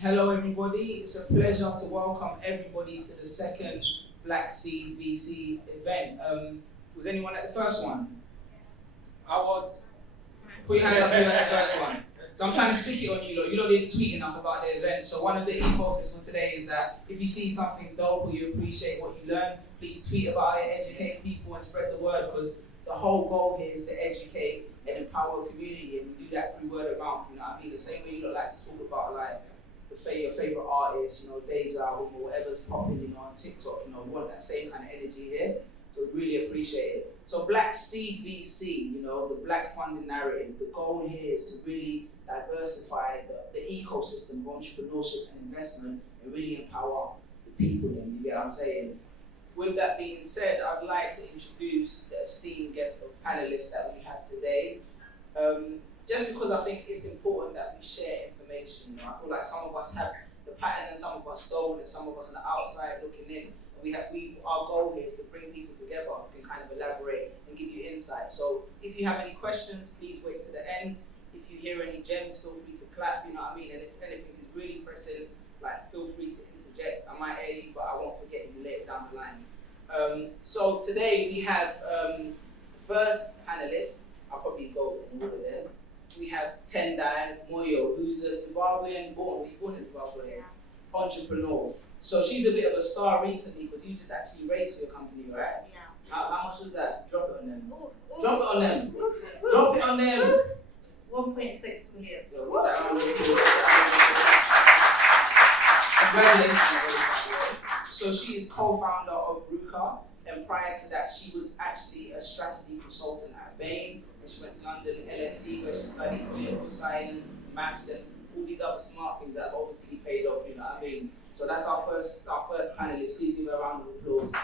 Hello everybody, it's a pleasure to welcome everybody to the second Black CVC event. Was anyone at the first one? I was. Put your hands up here at the first one. So I'm trying to stick it on you lot. You lot didn't tweet enough about the event. So one of the ethoses for today is that if you see something dope or you appreciate what you learn, please tweet about it, educate people and spread the word, because the whole goal here is to educate and empower a community, and we do that through word of mouth. You know what I mean? The same way you lot like to talk about like your favorite artist, you know, Dave's album or whatever's popping, you know, on TikTok, you know, we want that same kind of energy here. So really appreciate it. So Black CVC, you know, the Black funding narrative, the goal here is to really diversify the ecosystem of entrepreneurship and investment and really empower the people then, you get what I'm saying? With that being said, I'd like to introduce the esteemed guest of panelists that we have today. Just because I think it's important that we share information. You know, I feel like some of us have the pattern and some of us don't, and some of us on the outside looking in. Our goal here is to bring people together who can kind of elaborate and give you insight. So if you have any questions, please wait to the end. If you hear any gems, feel free to clap, you know what I mean? And if anything is really pressing, like feel free to interject. I might air you, but I won't forget you later down the line. So today we have the first panelist. I'll probably go in order there. We have Tendai Moyo, who's a Zimbabwean born in Zimbabwe, entrepreneur. So she's a bit of a star recently because you just actually raised for your company, right? Yeah. How much was that? Drop it on them. Ooh. Drop it on them. Drop it on them. 1.6 million. Yo, get that round of applause. Congratulations. So she is co-founder of Ruka, and prior to that, she was actually a strategy consultant at Bain. She went to London LSE where she studied political science, maths, and all these other smart things that obviously paid off, you know what I mean? So that's our first panelist. Please give her a round of applause.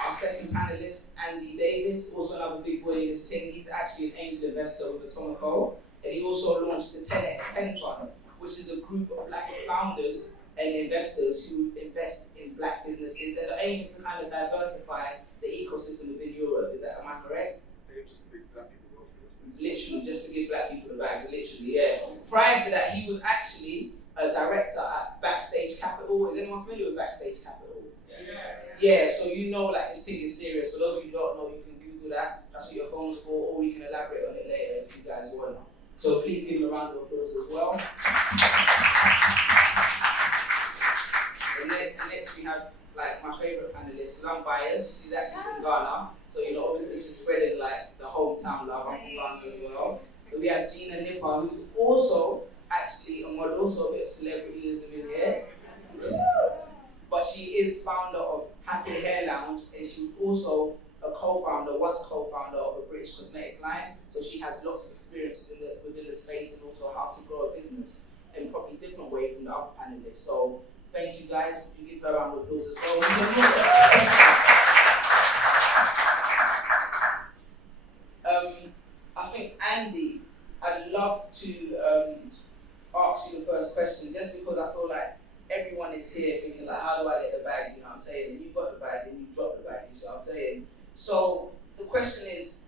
Our second panelist, Andy Davis, also another big boy in this thing. He's actually an angel investor with Atomico, and he also launched the 10x10 Fund, which is a group of Black founders and investors who invest in Black businesses, and the aim is to kind of diversify the ecosystem within Europe. Am I correct? Just to make Black people wealthy. Literally, just to give Black people the bag, literally, yeah. Prior to that, he was actually a director at Backstage Capital. Is anyone familiar with Backstage Capital? Yeah, so you know like this thing is serious. So those of you who don't know, you can Google that. That's what your phone's for, or we can elaborate on it later if you guys want. So please give him a round of applause as well. And next we have like my favorite panelist, because I'm biased. She's actually from Ghana, so you know obviously she's spreading like the hometown love. I'm from Ghana as well. So we have Gina Nipah, who's also actually a model, so a bit of celebrityism in here. But she is founder of Happy Hair Lounge, and she's also once co-founder of a British cosmetic line. So she has lots of experience within the space and also how to grow a business in probably different way from the other panelists. So thank you guys. Could you give her a round of applause as well? I think Andy, I'd love to ask you the first question, just because I feel like everyone is here thinking like, how do I get the bag? You know what I'm saying? And you got the bag, and you drop the bag. You see what I'm saying? So the question is,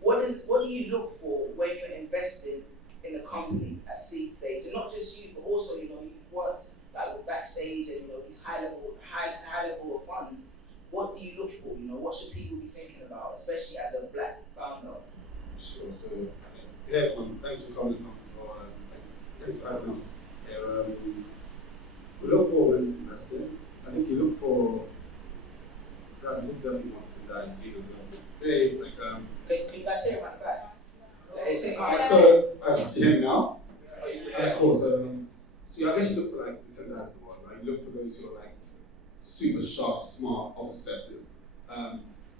what do you look for when you're investing in a company at seed stage? And not just you, but also you know you've worked like with Backstage and you know these high level of funds. What do you look for? You know, what should people be thinking about, especially as a Black founder? Sure. So yeah, everyone, thanks for coming on as well. Thanks for having us. We look for when investing. I think you look for that definitely wants to die today. Like Can you guys hear my back? So you hear me now? Yeah, cool. So I guess you look for like the Tendais the one. Like you look for those who are like super sharp, smart, obsessive.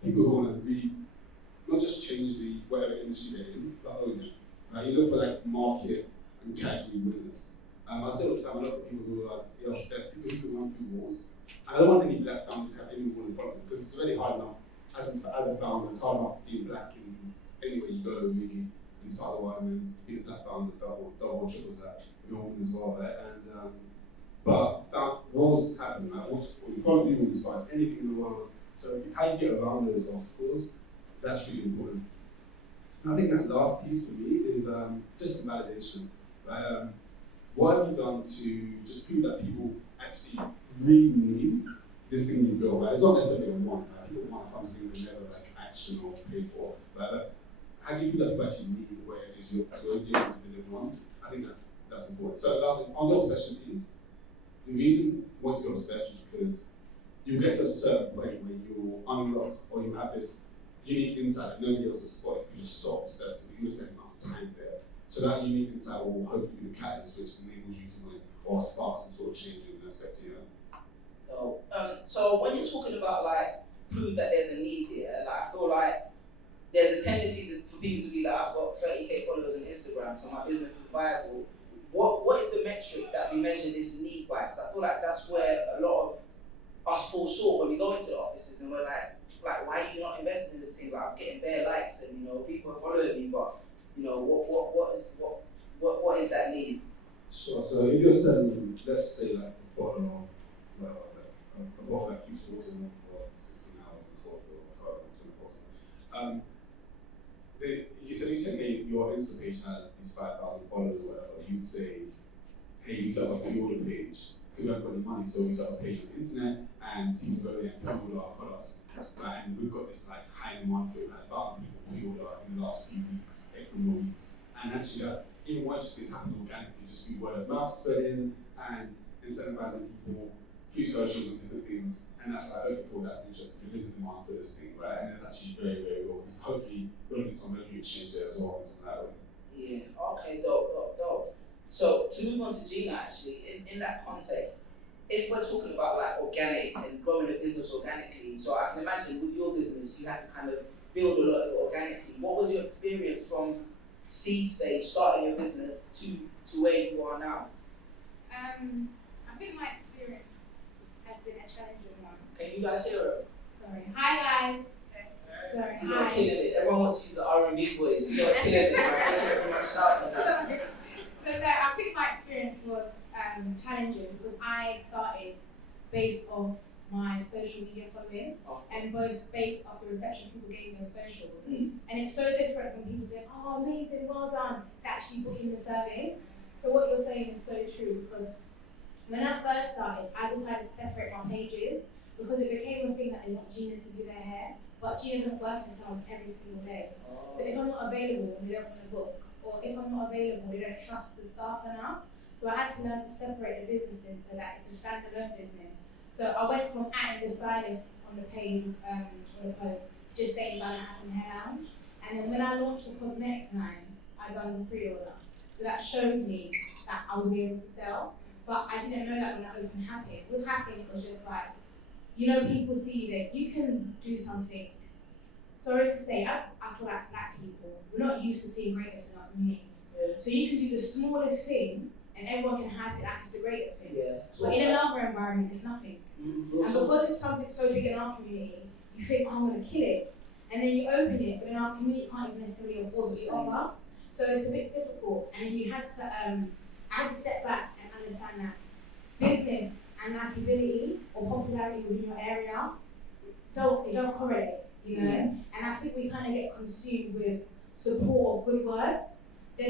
People who want to really not just change the whatever industry they're in, but own it. You look for like market and category winners. I say all the time, I look for people who are obsessed, people who can run through walls. I don't want any Black founders to have any more in front of them, because it's already hard enough as a founder. It's hard enough being Black in anywhere you go, really inspire the world, and then being a Black founder double triples that you're open as well, right? And but walls happen, right? Walls just fall in front of you when you start anything in the world. So how you get around those obstacles, that's really important. And I think that last piece for me is just validation. What have you done to just prove that people actually really need this thing you built? Right? It's not necessarily a want. Right? People want to come to things they never like action or pay for. But how do you prove that people actually need what it is you're able to deliver on? I think that's important. So last thing, on the obsession piece, the reason you want to be obsessed is because you get to a certain point where you unlock or you have this unique insight that nobody else has spotted. You just so obsessed with it. You spend enough time there. So that unique insight will hopefully be the catalyst which enables you to win or spark some sort of change in the sector. So when you're talking about like prove that there's a need here, like I feel like there's a tendency for people to be like, I've got 30k followers on Instagram, so my business is viable. What is the metric that we measure this need by? Because I feel like that's where a lot of us fall short when we go into the offices and we're like why are you not investing in this thing? Like I'm getting bare likes and people are following me, but what is that need? Sure. So if you're selling, let's say like a bottle of a bottle that keeps water warm for 16 hours in coffee or 24. You said hey, your Insta page has these 5,000 followers or whatever. You'd say, hey, you set up a pre-order page. We haven't got any money, so we set up a page on the internet and people go there and pre-order our products. Right? And we've got this like high demand for it, like 1,000 people pre-order in the last few weeks, X number of weeks. And actually that's even more interesting, it's happening organically, just through word of mouth spreading and incentivizing people through socials and different things. And that's like, okay, cool, that's interesting. There is a demand for this thing, right? And it's actually very, very real. Because hopefully there'll be some revenue exchange there as well in some that way. Yeah, okay, dope. So to move on to Gina actually, in that context, if we're talking about like organic and growing a business organically, so I can imagine with your business, you had to kind of build a lot of it organically. What was your experience from seed stage, starting your business to where you are now? I think my experience has been a challenging one. Can you guys hear her? Sorry. Hi guys. Sorry. You're Hi. killing it. Everyone wants to use the R&B voice. You're killing it, right? Everyone's shouting. Sorry. So no, I think my experience was challenging because I started based off my social media following and both based off the reception people gave me on socials. And it's so different when people say, oh amazing, well done, to actually booking the service. So what you're saying is so true because when I first started, I decided to separate my pages because it became a thing that they want Gina to do their hair, but Gina doesn't work in the salon every single day. So if I'm not available, they don't want to book, or if I'm not available, they don't trust the staff enough. So I had to learn to separate the businesses so that it's a standalone business. So I went from adding the stylist on the page, on the post, just saying that I had a hair lounge. And then when I launched the cosmetic line, I done the pre-order. So that showed me that I would be able to sell. But I didn't know that when that open happened. With happened, it was just like, people see that you can do something. Sorry to say, I feel like black people, we're not used to seeing greatness in our community. Yeah. So you can do the smallest thing and everyone can have it like it's the greatest thing. Yeah. But in another environment, it's nothing. And because it's something so big in our community, you think, oh, I'm going to kill it. And then you open it, but in our community can't even necessarily afford what you offer. So it's a bit difficult. And you had to, I had to step back and understand that business and likability or popularity within your area, they don't correlate, And I think we kind of get consumed with support of good words. I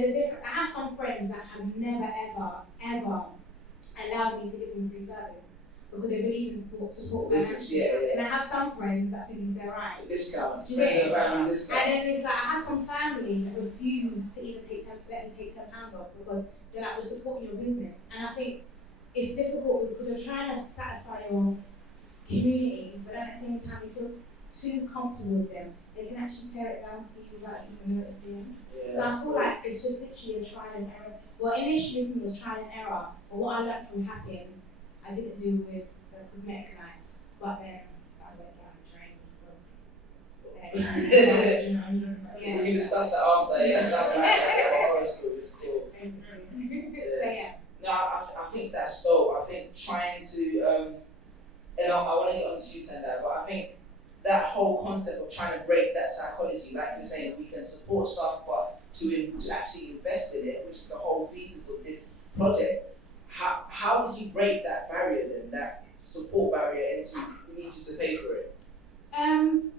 have some friends that have never, ever allowed me to give them free service because they believe in support financially. Yeah. And I have some friends that think it's their right. Discount. Do you get it? Family discount. And then it's like, I have some family that refuse to even let me take £10 off because they're like, we're supporting your business. And I think it's difficult because you're trying to satisfy your community, but at the same time, you feel too comfortable with them. They can actually tear it down for you without even noticing. Yeah, So I feel like it's just literally a trial and error. Well, initially it was trial and error, but what I learned from Happy, I didn't do with the cosmetic line, but then I went down the drain. We can discuss that after. Yeah, something like that. Horror story is cool. So yeah. No, I think that's dope. I think trying to, and I want to get on to you, Tendai, but I think that whole concept of trying to break that psychology, like you're saying, we can support stuff, but to actually invest in it, which is the whole thesis of this project. How did you break that barrier then, that support barrier into we need you to pay for it?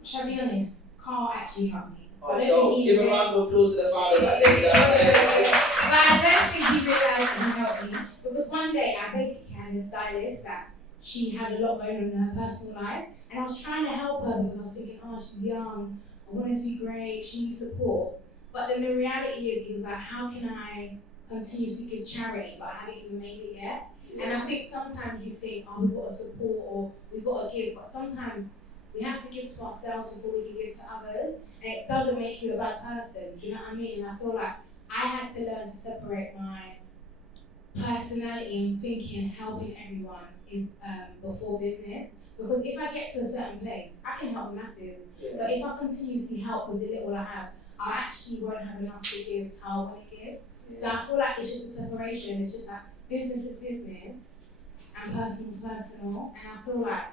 Shall I be honest? Carl actually helped me. Oh, I don't yo, think he give a really- round of applause to the founder back there. You know what I'm saying? But I don't think he realised that he helped me because one day I basically had a stylist that she had a lot going on in her personal life, and I was trying to help her because I was thinking, oh, she's young, I want her to be great, she needs support. But then the reality is, he was like, how can I continuously give charity, but I haven't even made it yet? And I think sometimes you think, oh, we've got to support or we've got to give, but sometimes we have to give to ourselves before we can give to others, and it doesn't make you a bad person. Do you know what I mean? And I feel like I had to learn to separate my personality and thinking helping everyone is before business. Because if I get to a certain place, I can help the masses. But if I continuously help with the little I have, I actually won't have enough to give how I want to give. So I feel like it's just a separation. It's just like business is business and personal is personal. And I feel like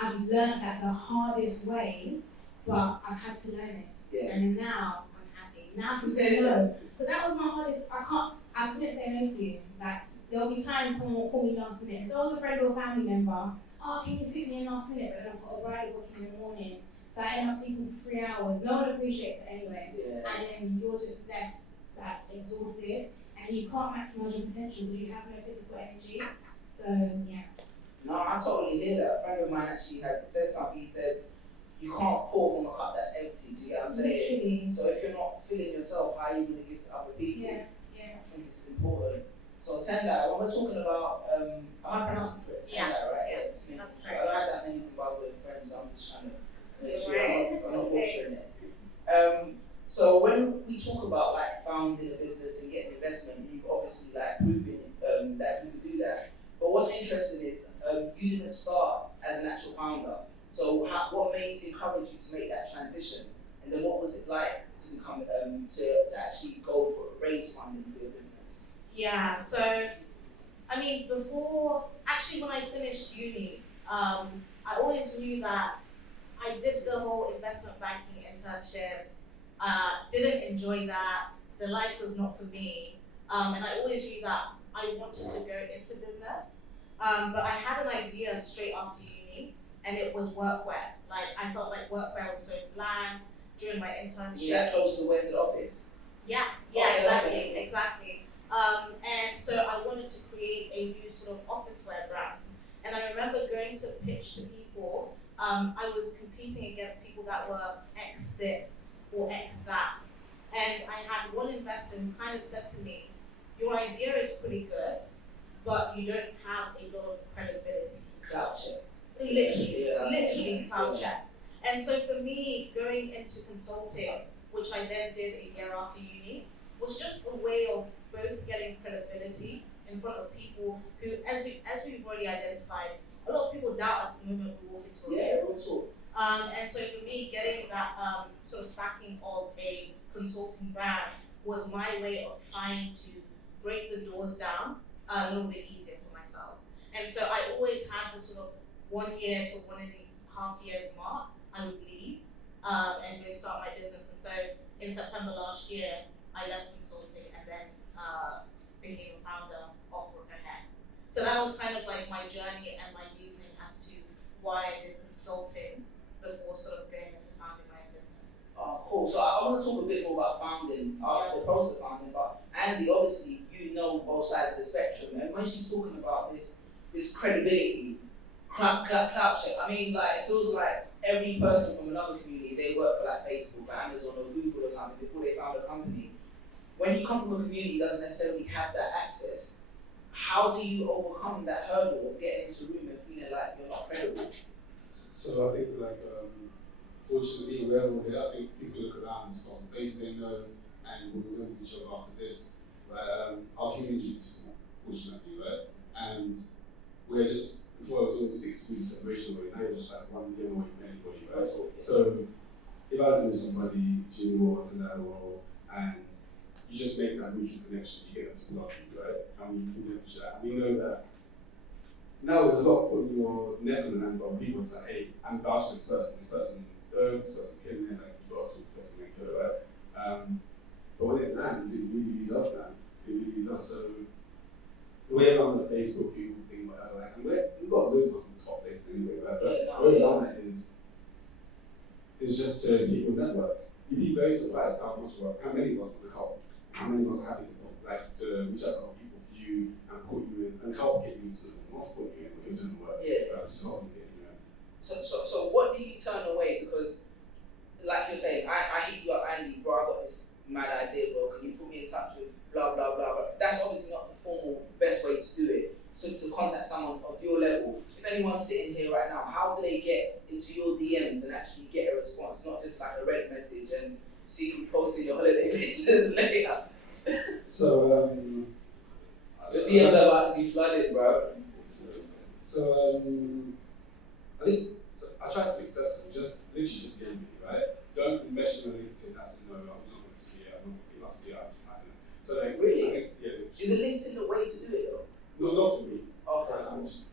I've learned that the hardest way, but I've had to learn it. And now I'm happy. Now I can say no. Because that was my hardest. I couldn't say no to you. Like, there'll be times someone will call me last minute. If I was a friend or a family member, oh, can you fit me in last minute? But then I've got a ride working in the morning. So I end up sleeping for 3 hours. No one appreciates it anyway. And then you're just left like exhausted. And you can't maximize your potential because you have no physical energy. So, yeah. No, I totally hear that. A friend of mine actually had said something. He said, you can't pour from a cup that's empty. Do you get what I'm saying? Literally. So if you're not filling yourself, how are you going to give to other people? Yeah. I think it's important. So Tendai, when we're talking about, am I pronouncing it correct? Yeah. Tendai, right? Yeah, Just making that's sure. I don't have that many Zimbabwean friends. I'm just trying to make It's sure alright. I'm not butchering it. So when we talk about like founding a business and getting investment, you've obviously like proven that you can do that. But what's interesting is you didn't start as an actual founder. So what made encourage you to make that transition? And then what was it like to become to actually go for raise funding for your business? Yeah, so I mean, when I finished uni, I always knew that I did the whole investment banking internship, didn't enjoy that, the life was not for me, and I always knew that I wanted to go into business, but I had an idea straight after uni, and it was workwear. Like, I felt like workwear was so bland during my internship. Yeah, close to the office. Yeah, exactly. And so I wanted to create a new sort of office wear brand. And I remember going to pitch to people, I was competing against people that were X this or X that. And I had one investor who kind of said to me, your idea is pretty good, but you don't have a lot of credibility. Clout check. Literally clout check. And so for me, going into consulting, which I then did a year after uni, was just a way of both getting credibility in front of people who, as we've already identified, a lot of people doubt us the moment we walk into a room. Yeah, we'll talk. And so for me, getting that sort of backing of a consulting brand was my way of trying to break the doors down a little bit easier for myself. And so I always had the sort of 1 year to 1.5 years mark. I would leave and go start my business. And so in September last year, I left consulting and then became a founder of Roca Hair. So that was kind of like my journey and my reasoning as to why I did consulting before sort of going into founding my own business. Cool. So I want to talk a bit more about founding, the process of founding. But Andy, obviously, you know both sides of the spectrum, and when she's talking about this credibility, clout check. I mean, like, it feels like every person from another community, they work for like Facebook or Amazon or Google or something before they found a company. When you come from a community that doesn't necessarily have that access, how do you overcome that hurdle of getting into a room and feeling like you're not credible? So I think fortunately, wherever we're here, I think people look around and start places they know, and we'll know each other after this. But our community is small, fortunately, right? And we're just, before it was only 6 degrees of separation away, now you're just like 1 day away from anybody, right? So if I know somebody, Gina or Tendai Moyo, and you just make that mutual connection, you get them to love you, right? And we manage that. And we know that now there's a lot of putting your neck on the line for people to say, hey, I'm vouching this person's stoked, this person's killing it, like, you've got to talk to this person, make it, right? But when it lands, it really does land. It really does. So the way on the Facebook people think about it, like, and we've got loads of us in the top places anyway, right? But the way around that is just to hit your network. You be very surprised how many of us want to help, how many of us are happy to reach out to other people for you and put you in and help get you into not put you in, but you're doing the work. Yeah. Just help you get you in. So what do you turn away? Because like you're saying, I hit you up, Andy, bro, I got this mad idea, bro, can you put me in touch with blah blah blah blah. That's obviously not the formal best way to do it. So to contact someone of your level, if anyone's sitting here right now, how do they get into your DMs and actually get a response? Not just like a red message and see you posting your holiday pictures later. So the DMs are about to be flooded, bro. I think I try to be accessible, just literally just game me, right? Don't message me on LinkedIn, that's no, I'm not going to see it, if I see it, I don't know. So like, really? I think, yeah. Is it LinkedIn the way to do it though? No, not for me. Okay. I'm just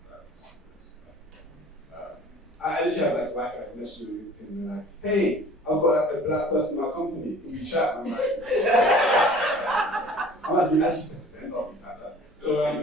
I literally have like white guys messaging me on LinkedIn and they're like, hey, I've got a black person in my company, can we chat? I'm like, I'm like, you actually send off things like that. So yeah,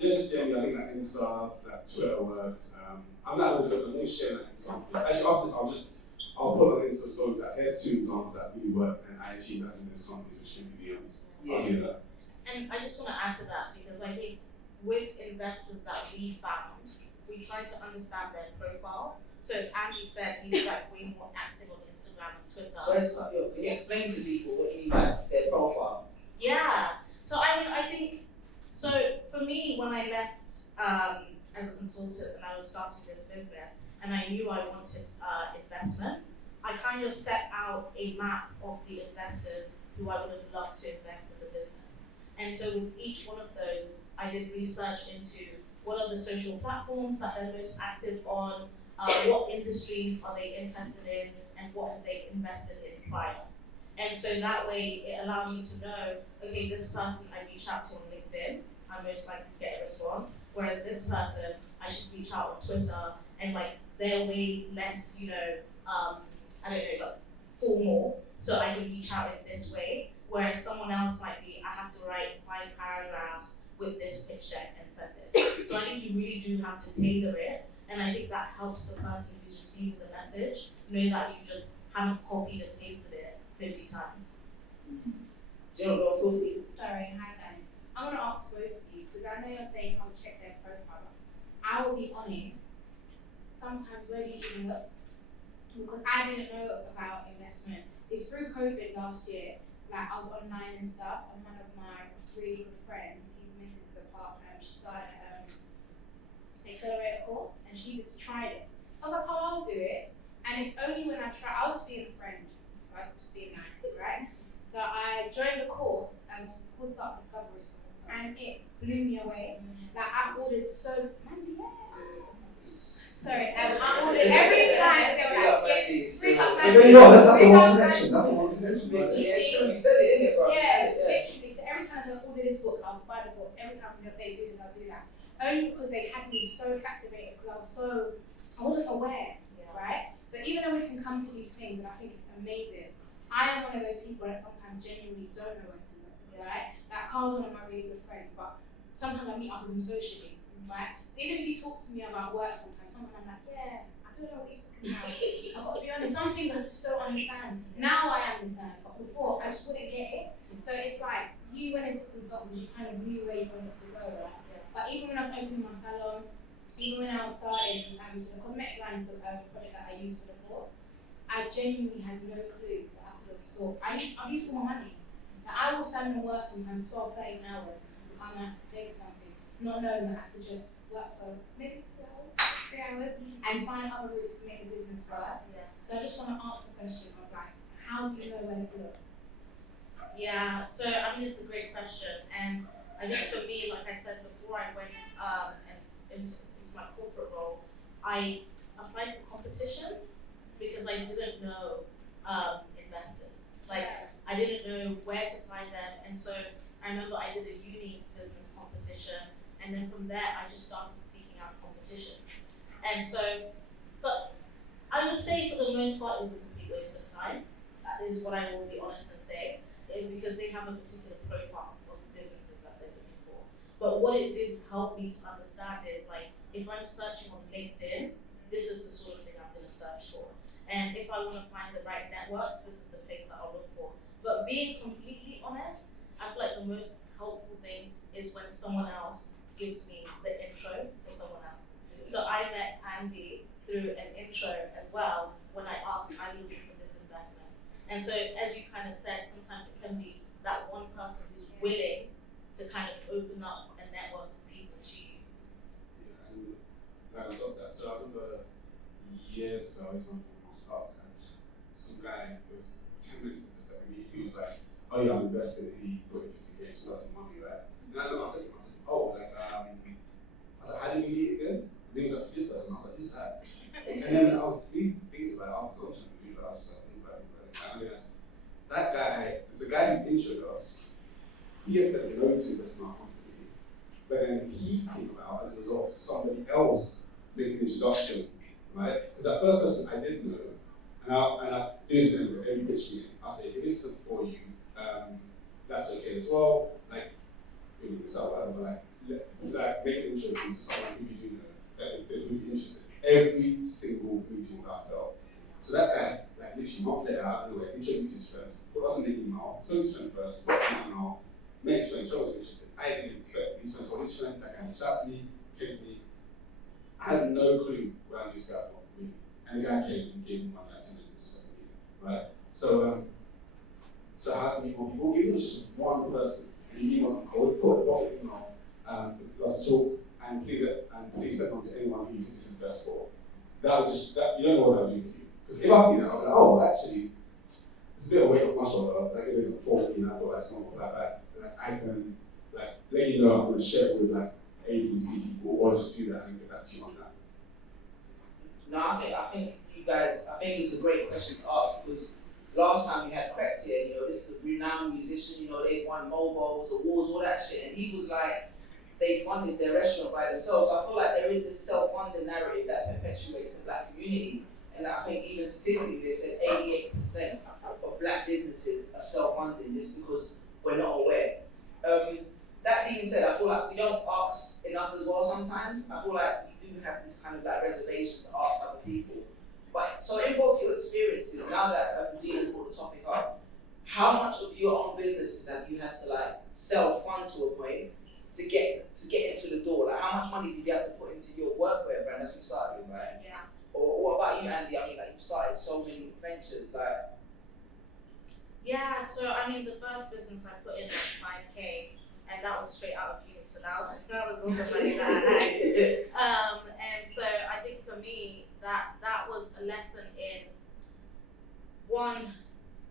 just DM me. I think that Insta, that Twitter works. I'm not going to look. I'm going to share that example. Actually, after this, I'll put on Insta stories that here's 2 examples that really worked, and I actually invest in those companies which should be DMs. I'll do that. And I just want to add to that because I think with investors that we found, we try to understand their profile. So as Andy said, he's like way more active on Instagram and Twitter. So can you explain to people what you mean by their profile? Yeah. So I think, so for me, when I left as a consultant and I was starting this business and I knew I wanted investment, I kind of set out a map of the investors who I would have loved to invest in the business. And so with each one of those, I did research into what are the social platforms that they're most active on, what industries are they interested in, and what have they invested in prior. And so that way it allowed me to know, okay, this person I reach out to on LinkedIn, I'm most likely to get a response. Whereas this person, I should reach out on Twitter and like they're way less, I don't know, like formal, so I can reach out in this way. Whereas someone else might be, I have to write 5 paragraphs with this pitch deck and send it. So I think you really do have to tailor it, and I think that helps the person who's receiving the message know that you just haven't copied and pasted it 50 times. Sorry, hi guys. I'm going to ask both of you, because I know you're saying I'll check their profile. I will be honest, sometimes where do you even look? Because I didn't know about investment. It's through COVID last year, like I was online and stuff, and one of my really good friends, his missus is a partner, she started an accelerator course, and she tried it. So I was like, oh, I'll do it. And it's only when I try, I'll just be a friend, right? Just being nice, right? So I joined the course, it's called Start Discovery School, and it blew me away. Like I ordered so, sorry, I ordered every time they were like, bring up my That's the one connection. That's the one connection. Yeah, sure. You said it, innit, bro? Yeah, literally. So every time I order this book, I'll buy the book. Every time they'll say do this, I'll do that. Only because they had me so captivated, because I wasn't aware, right? So even though we can come to these things, and I think it's amazing, I am one of those people that sometimes genuinely don't know where to look, right? Like Carl's one of my really good friends, but sometimes I meet up with him socially, right? So even if he talks to me about work sometimes I'm like, yeah, I don't know what he's talking about. I've got to be honest, some things I just don't understand. Now I understand, but before I just wouldn't get it. So it's like, you went into consultants, you kind of knew where you wanted to go, right? But even when I was opening my salon, even when I was starting so the cosmetic line is the project that I used for the course, I genuinely had no clue that I could have sought. I've used all my money. Like, I will stand and work sometimes 12, 13 hours, and come out to think something, not knowing that I could just work for maybe 2 hours, 3 hours, and find other routes to make the business work. So I just want to ask the question of like, how do you know where to look? Yeah, so I mean it's a great question, and I think for me, like I said before, I went into my corporate role, I applied for competitions because I didn't know investors. Like I didn't know where to find them, and so I remember I did a uni business competition, and then from there I just started seeking out competitions. And so, but I would say for the most part it was a complete waste of time. That is what I will be honest and say, because they have a particular profile of businesses that they're looking for. But what it did help me to understand is like, if I'm searching on LinkedIn, this is the sort of thing I'm going to search for. And if I want to find the right networks, this is the place that I'll look for. But being completely honest, I feel like the most helpful thing is when someone else gives me the intro to someone else. So I met Andy through an intro as well when I asked, I'm looking for this investment. And so as you kind of said, sometimes it can be that one person who's willing to kind of open up a network of people to you. Yeah, and on top of that, so I remember years ago, I was on my startups and some guy, it was 10 minutes into the second meeting, he was like, oh yeah, I'm invested. He put in 50K, so that's some money, right? And I know I said to him, oh, like, I was like, how do you meet again? And he was like, this person. I was like, who's that? And then I was really thinking about it after launching the video, I was just like, I mean, that guy, it's the guy who introed us. He had said no to invest in our company, but then he came about as a result of somebody else making an introduction, right? Because that first person I didn't know, and I do this in every pitch meeting. I say, if this isn't for you, that's okay as well. Like, it's out whatever, but like make an intro to someone who you do know that would be interested. Every single meeting that I felt. So that guy, like literally month later, out of nowhere, introduced his friend, put us in the email, so his friend first, put us in the email, met his friend, was interested. I didn't expect his friend, or his friend, that guy reached out to me, came to me. I had no clue where I knew this guy from, really. And the guy came and gave me money like 10 minutes into second meeting, right? So I had to meet more people, even if it's just one person, and you email them cold, put a bottle of email, love to talk, and please send them to anyone who you think this is best for. That would just, you don't know what that'll do for you. Because if I see that, I'll be like, oh, actually, it's a bit of weight off my shoulder. Like, if it's a 4 and I've got like someone like that, like, I can like let you know I'm going to share it with like A, B, C people, or just do that and get back to you on that. No, I think you guys, I think it's a great question to ask because last time we had Crept here, this is a renowned musician, they won mobiles, awards, all that shit, and he was like, they funded their restaurant by themselves. So I feel like there is this self-funded narrative that perpetuates the black community. And I think even statistically, they said 88% of black businesses are self-funded just because we're not aware. That being said, I feel like we don't ask enough as well sometimes. I feel like we do have this kind of like reservation to ask other people. But so in both your experiences, now that Gina's brought the topic up, how much of your own businesses have you had to like self-fund to a point to get into the door? Like how much money did you have to put into your workwear brand as you started, right? Yeah. Or what about you, Andy? I mean, like you started so many ventures, like. Yeah, so I mean, the first business I put in like 5K, and that was straight out of uni, so that was all the money that I had. And so I think for me, that was a lesson in one,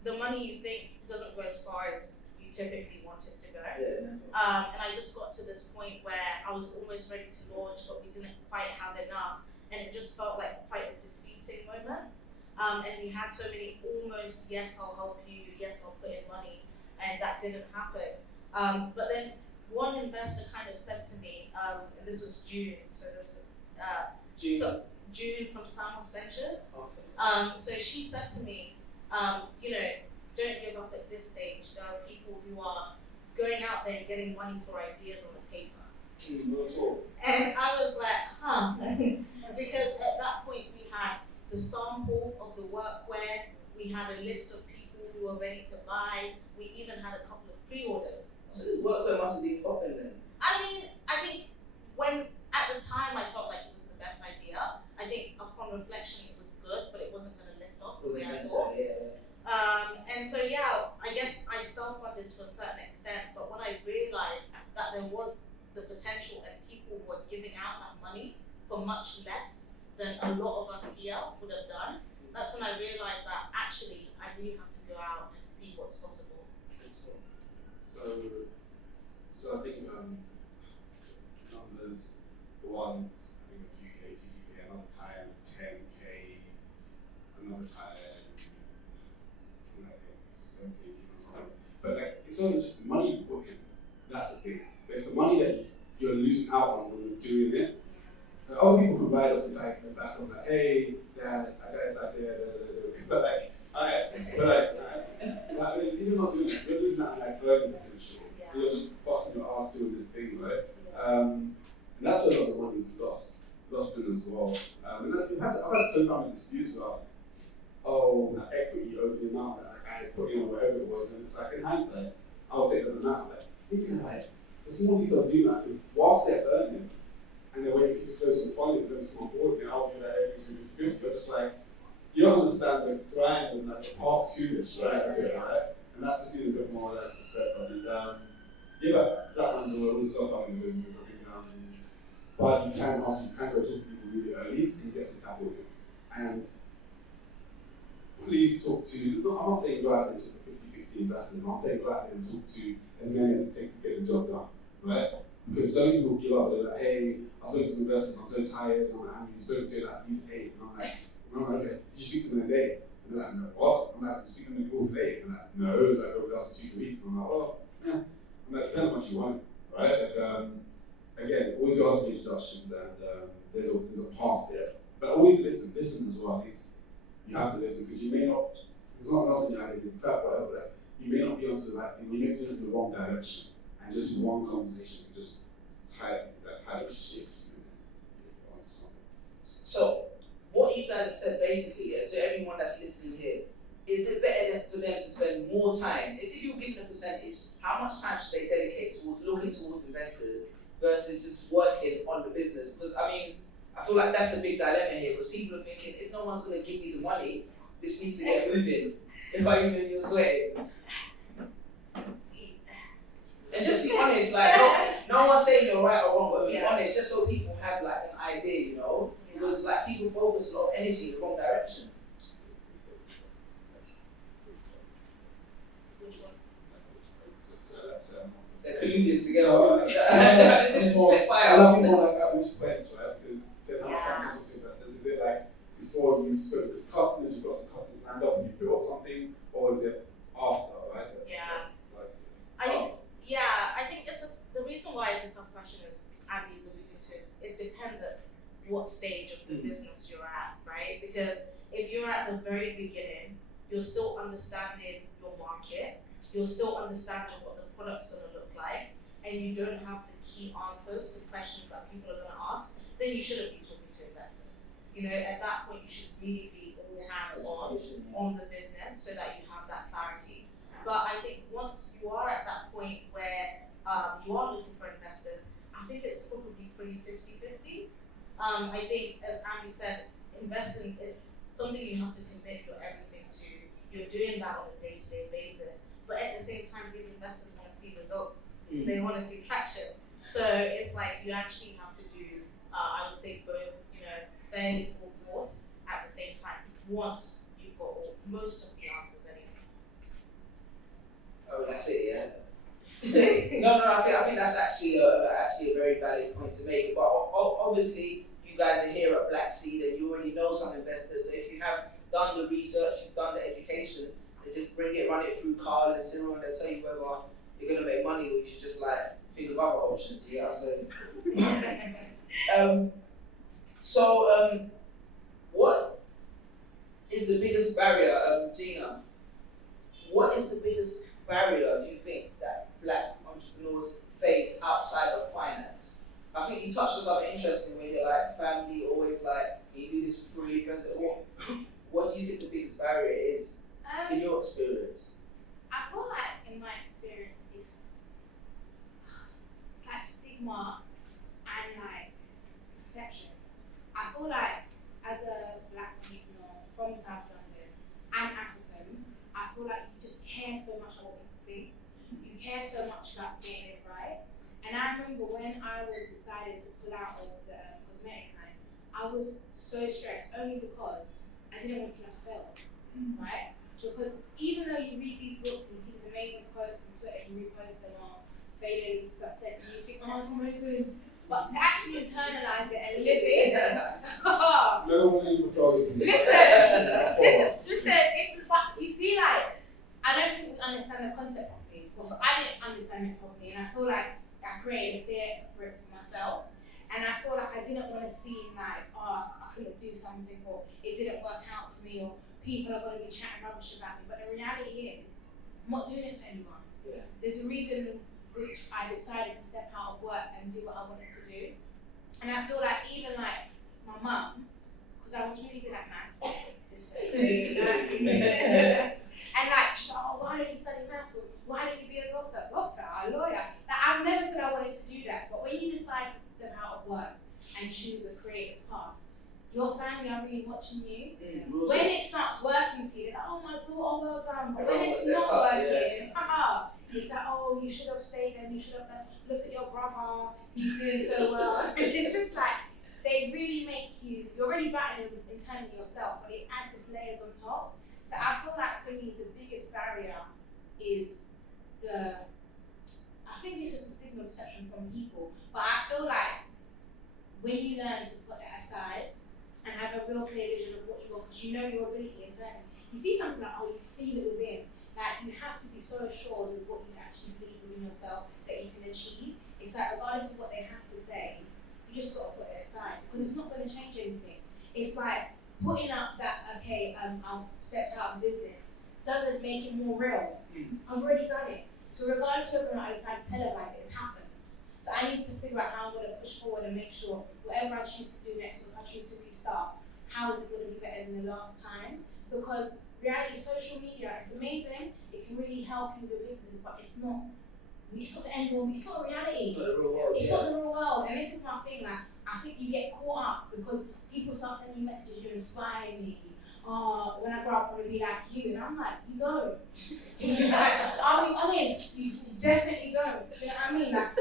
the money you think doesn't go as far as you typically want it to go. Yeah. And I just got to this point where I was almost ready to launch, but we didn't quite have enough. And it just felt like quite a defeating moment. And we had so many almost, yes, I'll help you, yes, I'll put in money, and that didn't happen. But then one investor kind of said to me, and this was June, so this June from Samos Ventures. Okay. So she said to me, don't give up at this stage. There are people who are going out there and getting money for ideas on the paper. And I was like, because at that point we had the sample of the workwear, we had a list of people who were ready to buy, we even had a couple of pre-orders. So this workwear must have been popping then. I mean, I think when, at the time I felt like it was the best idea. I think upon reflection it was good, but it wasn't going to lift off the way I thought. And so I guess I self-funded to a certain extent, but when I realized that there was the potential and people were giving out that money for much less than a lot of us here would have done, that's when I realized that actually I really have to go out and see what's possible. So I think numbers, once, I think a few K, 2K, another time 10K, another time like 17 or something. But like it's only just the money you put in, that's the thing. It's the money that you're losing out on when you're doing it. Like, other people provide us with like the back of like, hey, dad, I got this idea, but like, I mean, you're not doing it. You're losing out on like earning potential. Yeah. You're just busting your ass doing this thing, right? Yeah. And that's where a lot of money is lost in as well. And I've had co-family disputes. So oh, that equity over the amount that like, I put in or whatever it was, and it's like in hindsight, I would say it doesn't matter. Like, you can like, the small details of doing that is whilst they're earning, and they're waiting for you to close some funding for them to come on board, and help you that everything's 50-50, but just like, you don't understand the grind and like the path to this, right? Right? And that just needs a bit more like perspective. And yeah, that one's always self-helping business. I think, but you can go talk to people really early and get some capital. And please talk to, no, I'm not saying go out there and talk to 50, 60 investors, I'm saying go out there and talk to as many as it takes to get the job done, right? Because so many people give up, they're like, hey, I spoke to some investors, I'm so tired, and I'm like, I'm spoken to like these 8, and I'm like, okay, did you speak to them in a day? And they're like, no, what? I'm like, did you speak to them all today? And they're like, no, it was like over the last 2 weeks. And I'm like, well, yeah. I'm like, depends on what you want, right? Like, again, always do asking introductions, and there's a path there. But always listen as well. I think you have to listen, because you may not, there's not else in your idea, whatever, like, you may not be onto like, you may be in the wrong direction, and just one conversation can just that type of shift you on something. So, what you guys said basically, so everyone that's listening here, is it better for them to spend more time? If you were given a percentage, how much time should they dedicate towards looking towards investors versus just working on the business? Because I mean, I feel like that's a big dilemma here, because people are thinking, if no one's going to give me the money, this needs to get moving. If I even you're sweating. And just be honest, like, no one's saying you're right or wrong, but be honest, just so people have like an idea, you know? Because like people focus a lot of energy in the wrong direction. Which one? They're colluding together. This is fire. I love more like at which points, right? Because say how much time you talk to investors, is it like before you spoke to customers, you've got some customers lined up and you built something, or is it after, right? That's like, I think the reason why it's a tough question is Andy's alluding to is it depends at what stage of the business you're at, right? Because if you're at the very beginning, you're still understanding your market, you're still understanding what the product's gonna look like, and you don't have the key answers to questions that people are gonna ask, then you shouldn't be talking to investors. You know, at that point you should really be all hands on the business so that you have that clarity. But I think once you are at that point where you are looking for investors, I think it's probably pretty 50-50. I think, as Andy said, investing, it's something you have to commit your everything to. You're doing that on a day-to-day basis. But at the same time, these investors want to see results. They want to see traction. So it's like you actually have to do, I would say, both, you know, fairly full force at the same time once you've got most of the answers anyway. Oh, that's it, yeah. No, I think that's actually a very valid point to make. But obviously, you guys are here at Black Seed and you already know some investors. So if you have done the research, you've done the education, then just bring it, run it through Carl and Cyril, and they'll tell you whether you're going to make money or you should just like think of other options. You know what I'm saying? What is the biggest barrier, Gina? What is the biggest barrier, do you think, that Black entrepreneurs face outside of finance? I think you touched on something interesting when you're like, family always like, can you do this for free? What do you think the biggest barrier is in your experience? I feel like in my experience it's like stigma and like perception. I feel like as a Black entrepreneur from South London and African, I feel like you just care so much about what people think. You care so much about getting it right. And I remember when I was decided to pull out of the cosmetic line, I was so stressed only because I didn't want to seem like a failure, right? Because even though you read these books and you see these amazing quotes on Twitter and you repost them on failure leads to success and you think, oh, it's amazing. But to actually internalize it and live it, no one even thought you listen, it's but you see, like, I don't think we understand the concept properly. Well, I didn't understand it properly, and I feel like I created a fear for it for myself. And I feel like I didn't want to seem like, oh, I couldn't do something, or it didn't work out for me, or people are going to be chatting rubbish about me. But the reality is, I'm not doing it for anyone. Yeah. There's a reason which I decided to step out of work and do what I wanted to do. And I feel like even like my mum, because I was really good at maths. Just saying. And like, she's like, oh, why don't you study maths? Or why don't you be a doctor, a lawyer? Like, I've never said I wanted to do that. But when you decide to step out of work and choose a creative path, your family are really watching you. When it starts working for you, they're like, oh, my daughter, well done. But when it's not working, it's like, oh, you should have stayed and you should have done, look at your brother, he's doing so well. It's just like, they really make you, you're already battling internally yourself, but they add just layers on top. So I feel like for me, the biggest barrier is I think it's just a stigma perception from people, but I feel like when you learn to put that aside and have a real clear vision of what you want, because you know your ability internally, you see something like, oh, you feel it within, like you have to be so assured with what you actually believe within yourself that you can achieve. It's like, regardless of what they have to say, you just got to put it aside, because it's not going to change anything. It's like putting up that, okay, I've stepped out of business, doesn't make it more real. I've already done it. So regardless of whether or not I decide to televise it, it's happened. So I need to figure out how I'm going to push forward and make sure whatever I choose to do next, or if I choose to restart, how is it going to be better than the last time? Because reality, social media, it's amazing. It can really help you with your businesses, but it's not the end all. It's not reality. It's not the real world. And this is my thing. Like, I think you get caught up because people start sending you messages. You inspire me. Oh, when I grow up, I want to be like you. And I'm like, you don't. Like, I'll be honest. You definitely don't. You know what I mean? Like,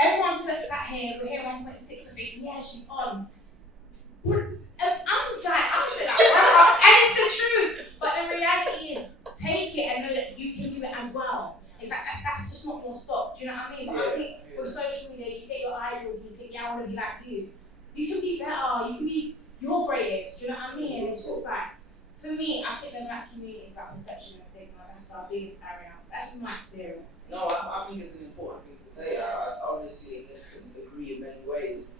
everyone sat here. We're here 1.6. We're thinking, yeah, she's on. I'm like, I'm saying, and it's the truth. But the reality is, take it and know that you can do it as well. It's like, that's just not your stop. Do you know what I mean? But I think with social media, you get your idols and you think, yeah, I want to be like you. You can be better. You can be your greatest. Do you know what I mean? And it's just like, for me, I think the black community is about perception and stigma. That's our biggest barrier. That's just my experience. No, I think it's an important thing to say. I honestly can agree in many ways.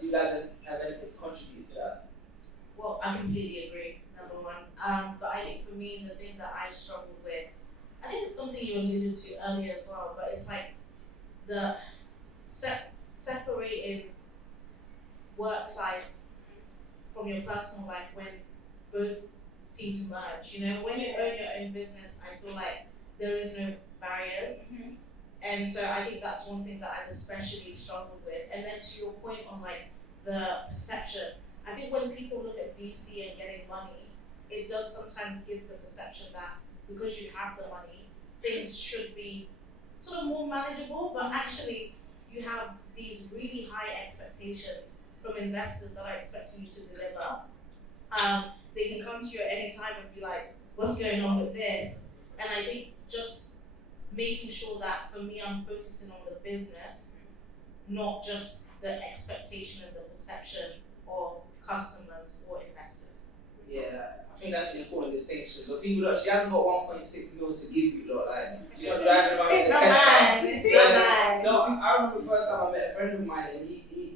Do you guys have anything to contribute to that? Well, I completely agree, number one. But I think for me, the thing that I've struggled with, I think it's something you alluded to earlier as well, but it's like the separating work life from your personal life when both seem to merge. You know, when you own your own business, I feel like there is no barriers. Mm-hmm. And so I think that's one thing that I've especially struggled with. And then to your point on like the perception, I think when people look at VC and getting money, it does sometimes give the perception that because you have the money, things should be sort of more manageable, but actually you have these really high expectations from investors that are expecting you to deliver. They can come to you at any time and be like, what's going on with this? And I think just making sure that for me, I'm focusing on the business, not just the expectation and the perception of customers or investors. Yeah, I think that's an important distinction. So people don't, she hasn't got 1.6 mil to give you, lot. Like, you're not driving around It's to not Tesla. mine. It's not mine. No, I remember the first time I met a friend of mine and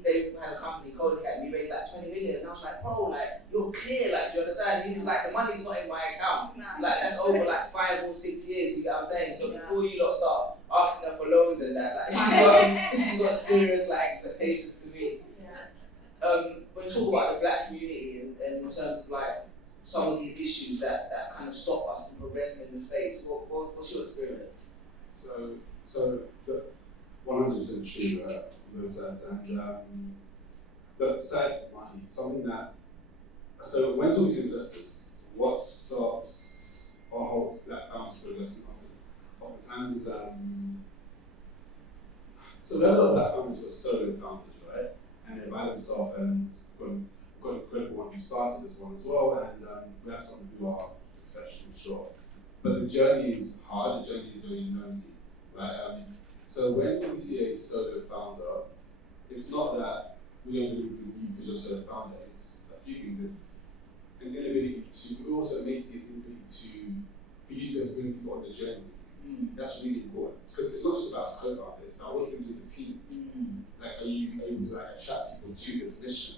they had a company, Kodak, and we raised like 20 million. And I was like, bro, like, you're clear, like, do you understand? He was like, the money's not in my account. Like, that's over like 5 or 6 years, you get what I'm saying? So before you lot start asking her for loans and that, like, she's got serious like expectations to me. When you talk about the black community and in terms of like some of these issues that kind of stop us from progressing in the space, what's your experience? So the 100% true those sides, and but besides money, something that when talking to investors, what stops or holds black founders progressing oftentimes is so there are a lot of black founders who are solo founders, right? And they're by themselves and got an incredible one who started this one as well, and we have some who are exceptionally short. But the journey is hard, the journey is very lonely, right? So when we see a solo founder, it's not that we don't believe in you because you're a solo founder, it's a few things. It's an inability to, we also may see an inability for you to just bring people on the journey. That's really important, because it's not just about co-founder, it's about what you can do with the team. Like, are you able to like attract people to this mission,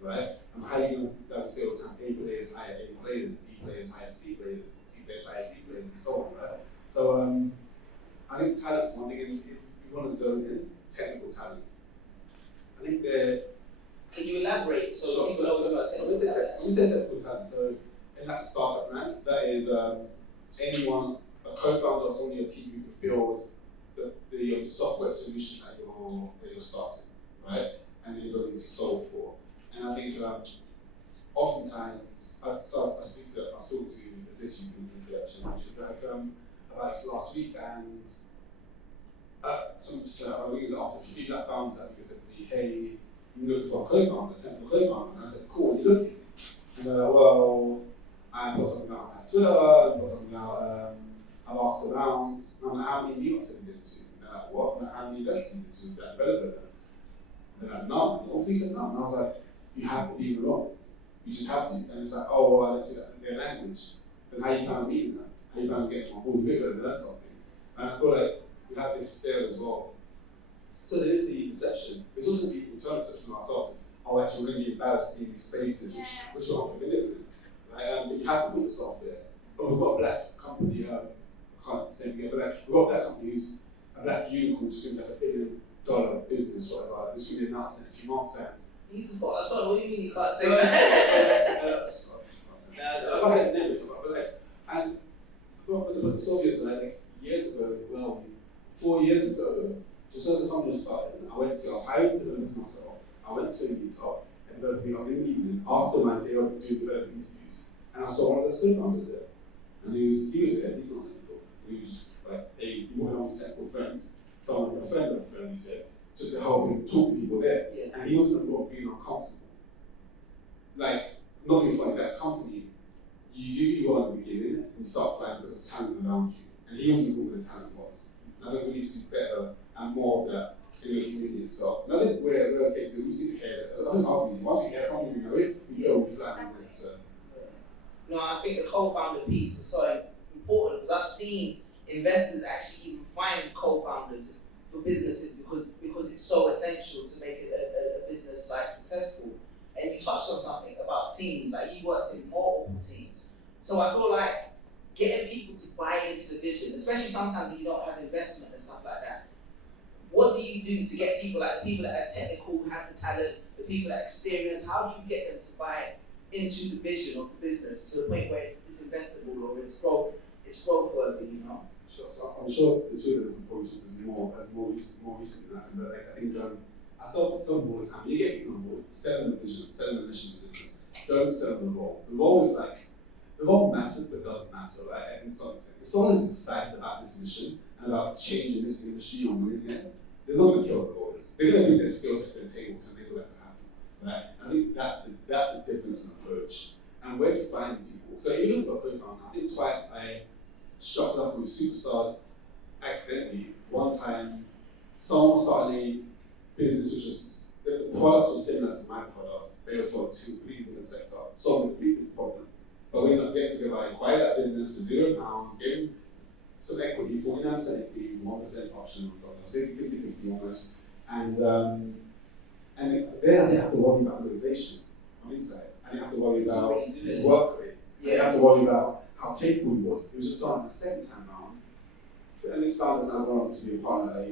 right? And how are you going to, like we say all the time, A players hire A players, B players hire C players, C players hire B players, and so on, right? So I think talent's one thing, and if we want to zone in, technical talent. I think Can you elaborate? So Sure. people know about So we say technical talent. So in that startup rank, that is anyone, a co-founder or someone on your team who can build the software solution that you're starting, right? And you're going to solve for. And I think oftentimes, I talked to Ezechi in production, which is like about this last week, and I think it was after 3 Black founders, I think it said to me, hey, I'm looking for a co-founder, a technical co-founder. And I said, cool, what are you looking? And they're like, well, I put something out on Twitter, I put something out, I've asked around, and I'm like, how many meetups have you been to? And they're like, what? And I'm like, how many events have you been to, that developer events? And they're like, none. And all three said none. And I was like, you have to leave alone. You just have to. And it's like, oh, well, I don't speak their language. Then how you plan on meeting them? How you plan on getting them on board? We're going to learn something. And I feel like we have this fear as well. So there is the perception. There's also the internal perception of ourselves. It's, oh, actually, we're going to be embarrassed in these spaces, which we're not familiar with. Right? But you have to put yourself there. But we've got a black company, I can't say it again, but we've got a black company who's a black unicorn, which is going to be like $1 billion business, whatever. This will be announced in a few months. And You need to put. Sorry, what do you mean you can't say I that? can't say it anyway, but like, and but it's obvious, like years ago, well, 4 years ago, just as the company was starting, I was hired developers myself. I went to a meetup and developed in the evening after my day of doing development interviews, and I saw one of the co-founders there, and he was there. He's not technical. He was just like he went on his technical friend, someone a friend of a friend, he said, just to help him talk to people there. Yeah. And he wasn't about being uncomfortable. Like, not being funny, that company, you do really well in the beginning and start flying because of talent around you. And he wasn't who the talent was. And I think we need to do better and more of that in the community itself. And I think we're okay to do, we just need to hear it. I think our community, once we hear something, we know it, we go, we fly with it. So. No, I think the co-founder piece is so important because I've seen investors actually even find co-founders for businesses because it's so essential to make a business like successful. And you touched on something about teams, like you worked in multiple teams. So I feel like getting people to buy into the vision, especially sometimes when you don't have investment and stuff like that. What do you do to get people, like the people that are technical, have the talent, the people that experience, how do you get them to buy into the vision of the business to the point where it's investable or it's growth worthy, you know? Sure. So I'm sure the two of them could probably talk to more recent than that. But like, I think I tell people all the time, you get people on board, sell them the vision, sell them the mission of the business. Don't sell them the role. The role is like, the role matters but doesn't matter, right? In some extent. If someone is excited about this mission and about changing this industry or moving it, they're not going to kill the roles. They're going to bring their skill set to the table to enable that to happen, right? I think that's the difference in approach. And where to find these people. So even with a co-founder, I think twice I struck up with superstars accidentally. One time, someone was starting a business which was, the product was similar to my product, but it was for a completely different sector, solving a completely different problem. But we ended up getting together, I acquired that business for £0, gave them some equity, 49% equity, 1% option on something. So basically 50-50 almost. And then I didn't have to worry about motivation on his side. I didn't have to worry about his work rate. I didn't have to worry about how capable he was. He was just starting the second time round. And this founder has now gone on to be a partner at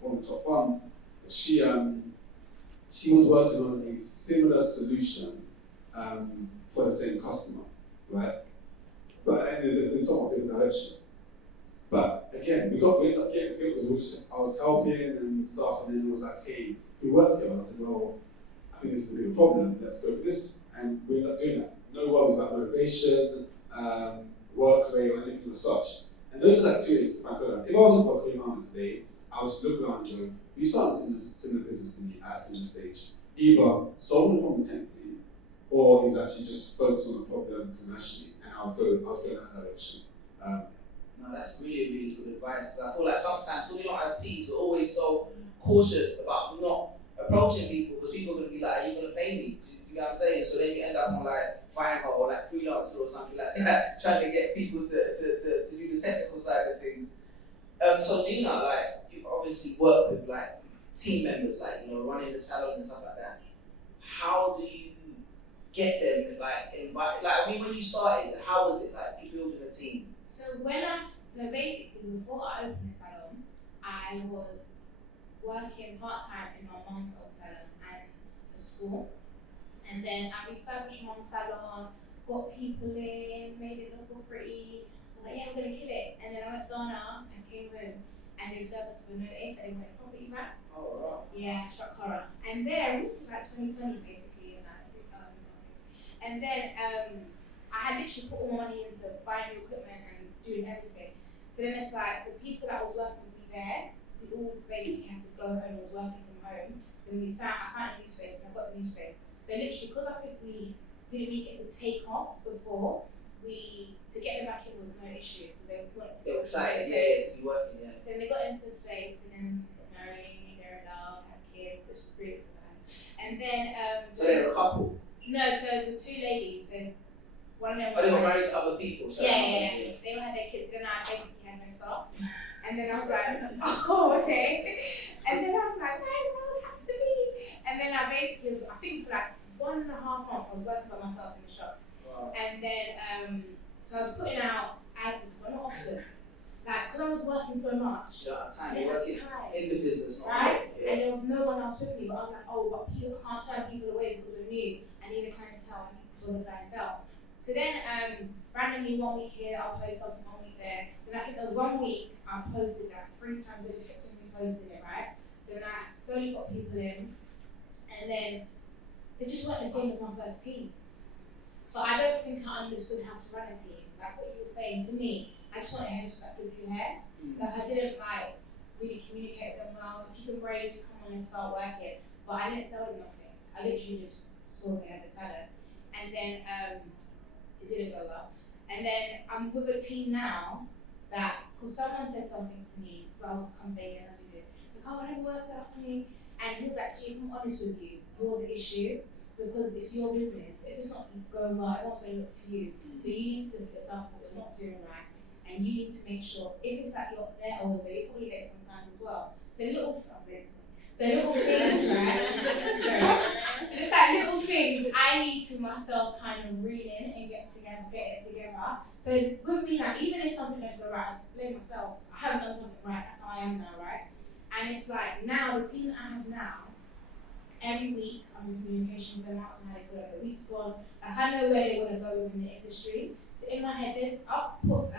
one of the top funds. She was working on a similar solution for the same customer, right? But in somewhat different direction. But again, we ended up getting together because I was helping and stuff, and then it was like, hey, we worked together. And I said, well, I think this is a big problem. Let's go for this. And we ended up doing that. No worries about motivation, work rate, or anything as such. And those are like 2 ways to find programs. If I wasn't for a co-founder today, I would just look around and go, you start a similar business to me at a similar stage. Either solving the problem technically, or he's actually just focused on the problem commercially, and I'll go in that direction. No, that's really, really good advice. Because I feel like sometimes when we don't have peace, we're always so cautious about not approaching people because people are going to be like, are you going to pay me? You know what I'm saying? So then you end up on like Fiverr or like Freelancer or something like that, trying to get people to do the technical side of things. So Gina, like you obviously work with like team members, like running the salon and stuff like that. How do you get them when you started? How was it like you building a team? So basically before I opened the salon, I was working part-time in my mom's old salon and a school. And then I refurbished my salon, got people in, made it look all pretty. I was like, yeah, we're gonna kill it. And then I went to Ghana and came home, and they served us with a notice that they wanted property back. Oh, right. Yeah, shock horror. And then, like 2020 basically, and then I had literally put all my money into buying new equipment and doing everything. So then it's like the people that was working with me there, we all basically had to go home and was working from home. Then I found a new space and I got a new space. So literally, because I think we didn't really get the take off before, to get them back in was no issue because they wanted to They get were excited, into the yeah, space. to be working, yeah. So then they got into the space and then got married, they're in love, had kids, which is really nice. And then So they were a couple. no, so the two ladies, so one of them Oh, they got married to other people. So yeah. They all had their kids, then I basically had no staff. And then I was like, oh, okay. And then I was like, why is this always happening to me? And then I basically, I think for like 1.5 months, I was working by myself in the shop. Wow. And then, so I was putting out ads and stuff, but not often. Like, because I was working so much. You don't have time. I You're didn't working have time. in the business, not Right? yeah. And there was no one else with me, but I was like, oh, but people can't turn people away because we're new. I need a clientele, I need to build a clientele. So then, randomly 1 week here, I'll post something, 1 week there. Then I think there was 1 week I posted like 3 times, they just kept on reposting it, right? So then I slowly got people in, and then they just weren't the same as my first team. But I don't think I understood how to run a team. Like what you were saying, for me, I just wanted hairstylists who hair. Like I didn't like really communicate with them well. If you can braid, you come on and start working. But I didn't sell them nothing. I literally just saw they had the talent. And then it didn't go well. And then I'm with a team now that, because someone said something to me, because I was complaining as we do, like, oh, it never works out for me. And he was like, G, if I'm honest with you, you're the issue because it's your business. If it's not going well, everyone's going to look to you. So you need to look at yourself what you're not doing right. And you need to make sure, if it's like you're there always there, you probably get it sometimes as well. So little things, right? So just like little things I need to myself kind of reel in and get it together. So with me now, even if something don't go right, I blame myself. I haven't done something right, that's how I am now, right? And it's like now, the team that I have now, every week I'm in communication with them, asking how they feel like the week's gone. Like I know where they want to go within the industry. So in my head, I've put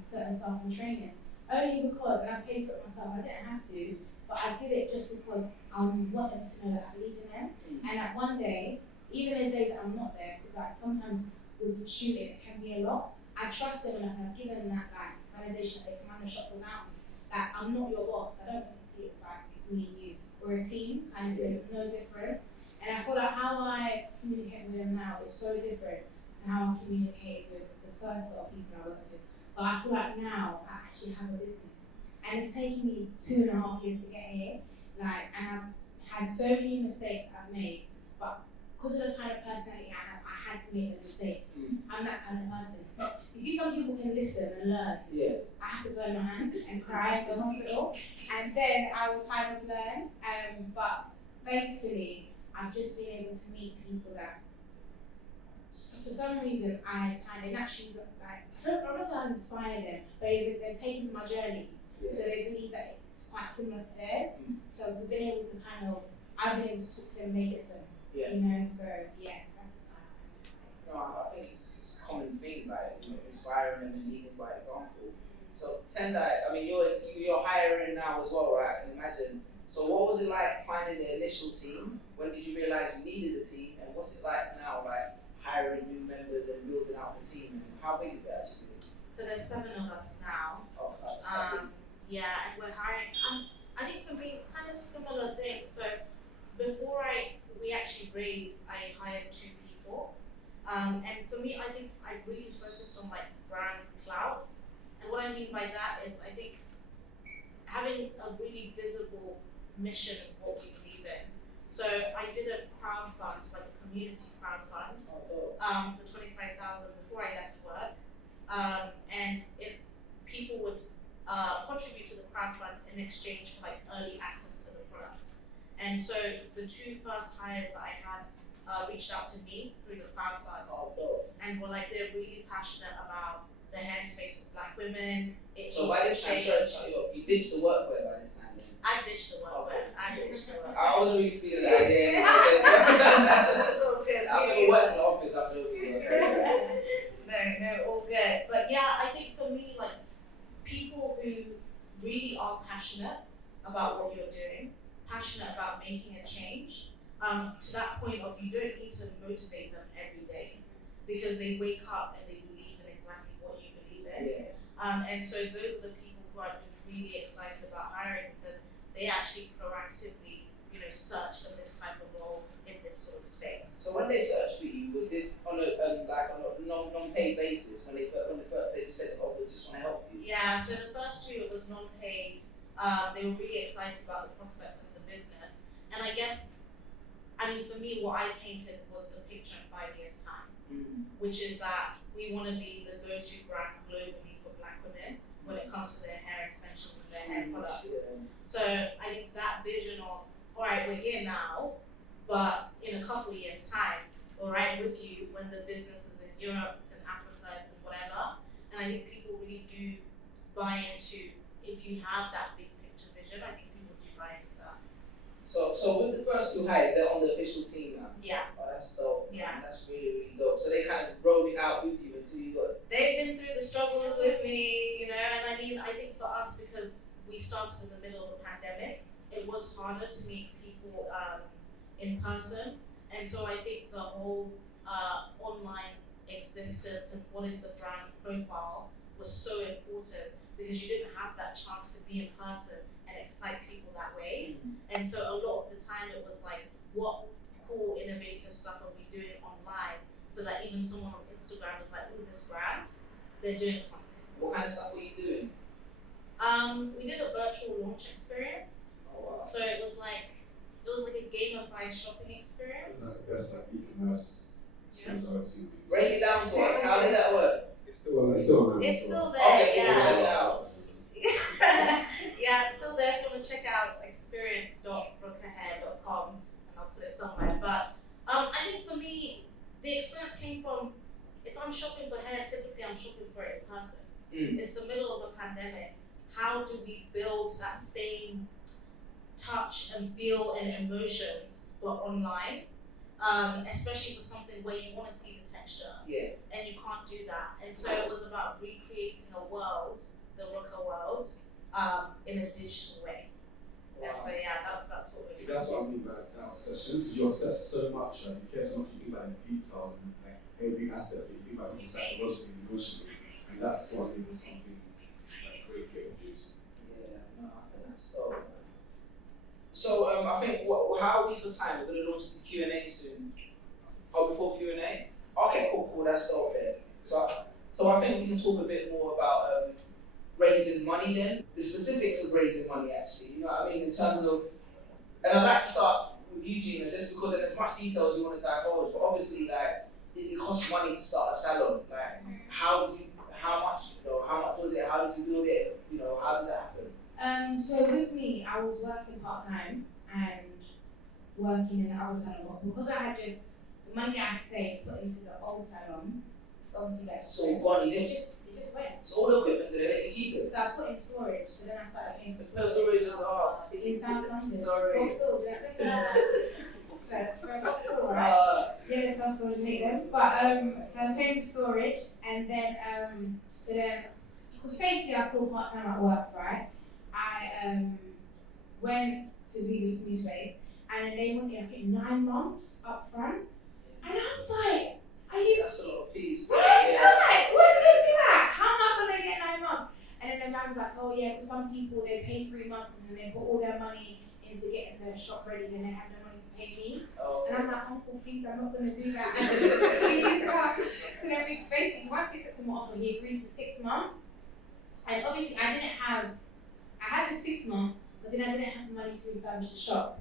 certain stuff in training only because, and I paid for it myself. I didn't have to, but I did it just because I want them to know that I believe in them. And that one day, even those days that I'm not there, because like sometimes with shooting it can be a lot. I trust them enough and I've given them that like validation that they can run the shop without me. Like I'm not your boss. I don't want to see it's like it's me and you. We're a team, kind of. There's no difference. And I feel like how I communicate with them now is so different to how I communicated with the first lot of people I worked with. But I feel like now I actually have a business, and it's taken me 2.5 years to get here. Like, and I've had so many mistakes I've made, but because of the kind of personality I have, I had to make the mistakes. I'm that kind of person. So you see, some people can listen and learn. Yeah. I have to burn my hand and cry in the hospital, and then I will kind of learn. But thankfully, I've just been able to meet people that, for some reason, I kind of naturally like. I'm not saying I inspire them, but they've taken to my journey, so they believe that it's quite similar to theirs. So we've been able to I've been able to talk to them and they listen. Yeah. You know, so yeah, that's. No, I think it's a common thing, like inspiring them and leading by example. So Tendai, I mean, you're hiring now as well, right? I can imagine. So what was it like finding the initial team? When did you realize you needed a team? And what's it like now, like hiring new members and building out the team? And how big is it actually? So there's 7 of us now. Oh, Yeah, and we're hiring. I think for me, kind of similar things. So before we actually raised, I hired 2 people. And for me, I think I really focused on like brand clout. And what I mean by that is I think having a really visible mission of what we believe in. So I did a crowdfund, like a community crowdfund, for 25,000 before I left work. And people would contribute to the crowdfund in exchange for like early access to the product. And so the 2 first hires that I had reached out to me through the crowdfund, and were like they're really passionate about the hair space of Black women. So by this time, you ditched the workwear by this time. Then. I ditched the workwear. I wasn't really feeling that idea. So good. I really are passionate about what you're doing, passionate about making a change, to that point of you don't need to motivate them every day because they wake up and they believe in exactly what you believe in. And so those are the people who I've been really excited about hiring because they actually proactively, search for this type of role in this sort of space. So when they searched for you, was this on a non-paid basis? When they just said, "Oh, we just want to help you"? Yeah. So the first two, it was non-paid. They were really excited about the prospect of the business, and I guess, for me, what I painted was the picture in 5 years' time, which is that we want to be the go-to brand globally for Black women when it comes to their hair extensions and their hair products. So I think that vision of, all right, we're here now, but in a couple of years' time, we're right with you when the business is in Europe, it's in Africa, it's in whatever. And I think people really do buy into, if you have that big picture vision, I think people do buy into that. So with the first two hires, they're on the official team now. Yeah. Oh, that's dope. Yeah. That's really, really dope. So they kind of rolled it out with you until you got. They've been through the struggles with me, and I think for us, because we started in the middle of a pandemic, it was harder to meet people in person. And so I think the whole online existence and what is the brand profile was so important because you didn't have that chance to be in person and excite people that way. And so a lot of the time it was like, what cool, innovative stuff are we doing online so that even someone on Instagram is like, ooh, this brand, they're doing something. What kind of stuff were you doing? We did a virtual launch experience. Oh, wow. So it was like a gamified shopping experience. That's like e-commerce experience I've seen. Break it down to us. How did that work? It's still on. It's still there, Okay, yeah. check it out. Yeah, it's still there. If you want to check out, it's experience.brookerhair.com, and I'll put it somewhere. But I think for me, the experience came from, if I'm shopping for hair, typically I'm shopping for it in person. It's the middle of a pandemic. How do we build that same touch and feel and emotions but online? Especially for something where you want to see the texture. Yeah. And you can't do that. And so it was about recreating a world, the Rooker world, in a digital way. Wow. And so that's what See, that's what I mean by that obsession, because you obsess so much, you care so much, you think about the details and like every aspect, you think about it psychologically and emotionally, and that's what enables something like great to get produced. Yeah, no, I think that's dope. So I think how are we for time? We're gonna launch the Q&A soon. Oh, before Q&A? Okay, cool, that's dope then. So I think we can talk a bit more about raising money then. The specifics of raising money actually, you know what I mean, in terms of, and I'd like to start with you, Gina, just because there's as much detail as you want to divulge, but obviously like it costs money to start a salon. Like how much was it? How did you build it? How did that happen? So with me, I was working part-time and working in the other salon. Because I had just the money I had saved put into the old salon, obviously that just So gone, you it didn't. just went. So all the equipment, did they let you keep it? So I put in storage, so then I started paying for The storage. storage is In South London. Sorry. Vauxhall, did I say so? So for Vauxhall, right? Yeah, there's some storage need them. But so I was paying for storage, and then because thankfully I was still part-time at work, right? I went to do this new space, and then they wanted, I think, 9 months up front. And I was like, are you That's a lot of fees. right? Yeah. I'm like, where did they do that? How am I gonna get 9 months? And then the man was like, oh yeah, for some people they pay 3 months and then they put all their money into getting their shop ready, then they have no money to pay me. Oh. And I'm like, uncle, please, I'm not gonna do that. So then we basically, once he accepted my offer, he agreed to 6 months. And obviously I had the 6 months, but then I didn't have the money to refurbish the shop.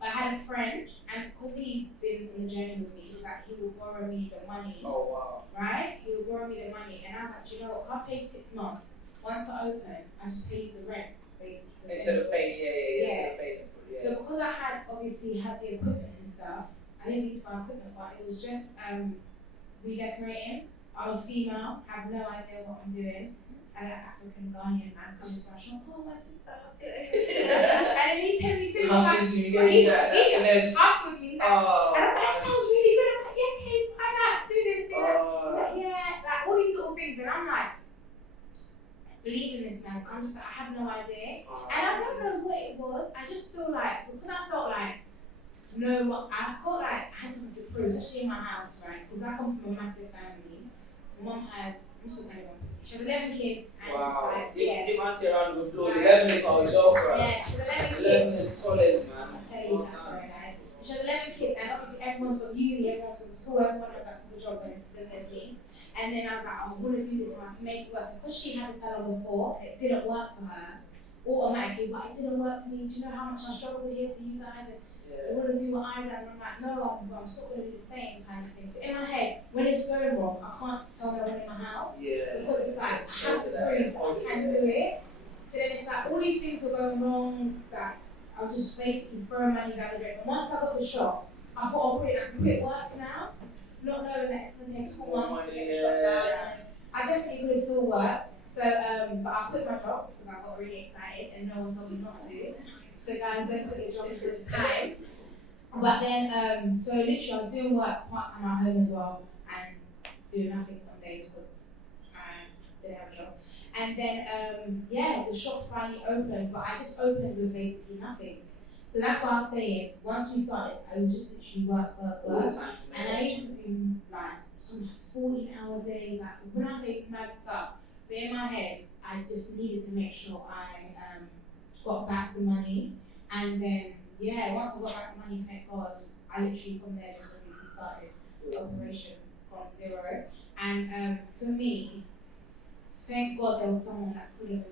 But I had a friend, and because he'd been on the journey with me, he was like, he would borrow me the money, Oh wow. right? He would borrow me the money, and I was like, do you know what? I paid 6 months. Once I open, I just paid the rent, basically. Instead of paying, Yeah. instead of paying for it. So because I had obviously had the equipment and stuff, I didn't need to buy equipment, but it was just redecorating. I'm a female, have no idea what I'm doing. And an African Ghanaian man comes to my shop, oh my sister, I'll take it. And then he's telling me things How like, soon do you get that? And there's, hustled me. He's like, oh. and I'm like, that sounds really good. I'm like, yeah, okay, buy that, do this, do that. Oh. He's like, yeah, like all these little things. And I'm like, believe in this man. I'm just like, I have no idea. was. I just feel like, because I felt like, I felt like I had something to prove, especially in my house, right? Because I come from a massive family. My mom has, I'm just telling you, she has 11 kids. And Wow. like, Give Auntie a round of applause. 11 is not a joke, bro. Yeah, she has 11 kids. 11 is solid, man. I'll tell you that for her, guys. She has 11 kids, and obviously everyone's got uni, everyone's got school, everyone has like good jobs, and then there's me. And then I was like, I want to do this, and I can make it work. Because she had a salon before, and it didn't work for her automatically, but it didn't work for me. Do you know how much I struggled here for you guys? And I want to do what I done, and I'm like, no, I'm still going to do the same kind of thing. So in my head, when it's going wrong, I can't tell no one in my house. Yeah. Because it's like, I have to prove that I can do it. So then it's like, all these things were going wrong, that I was just basically throwing money down the drain. And once I got the shop, I thought I'll put it like a bit work now, not knowing that it's going to take a couple months to get the shop down. I definitely could have still worked. So, but I quit my job because I got really excited and no one told me not to. So guys, don't put your job until it's time. But then, so literally I was doing work part-time at home as well and doing nothing some days because I didn't have a job. And then, the shop finally opened, but I just opened with basically nothing. So that's why I was saying, once we started, I would just literally work. And I used to do like sometimes 14-hour days, like when I say mad stuff, but in my head, I just needed to make sure I got back the money. And then, once I got back the money, thank God, I literally from there just obviously started the operation from zero. And for me, thank God there was someone that could have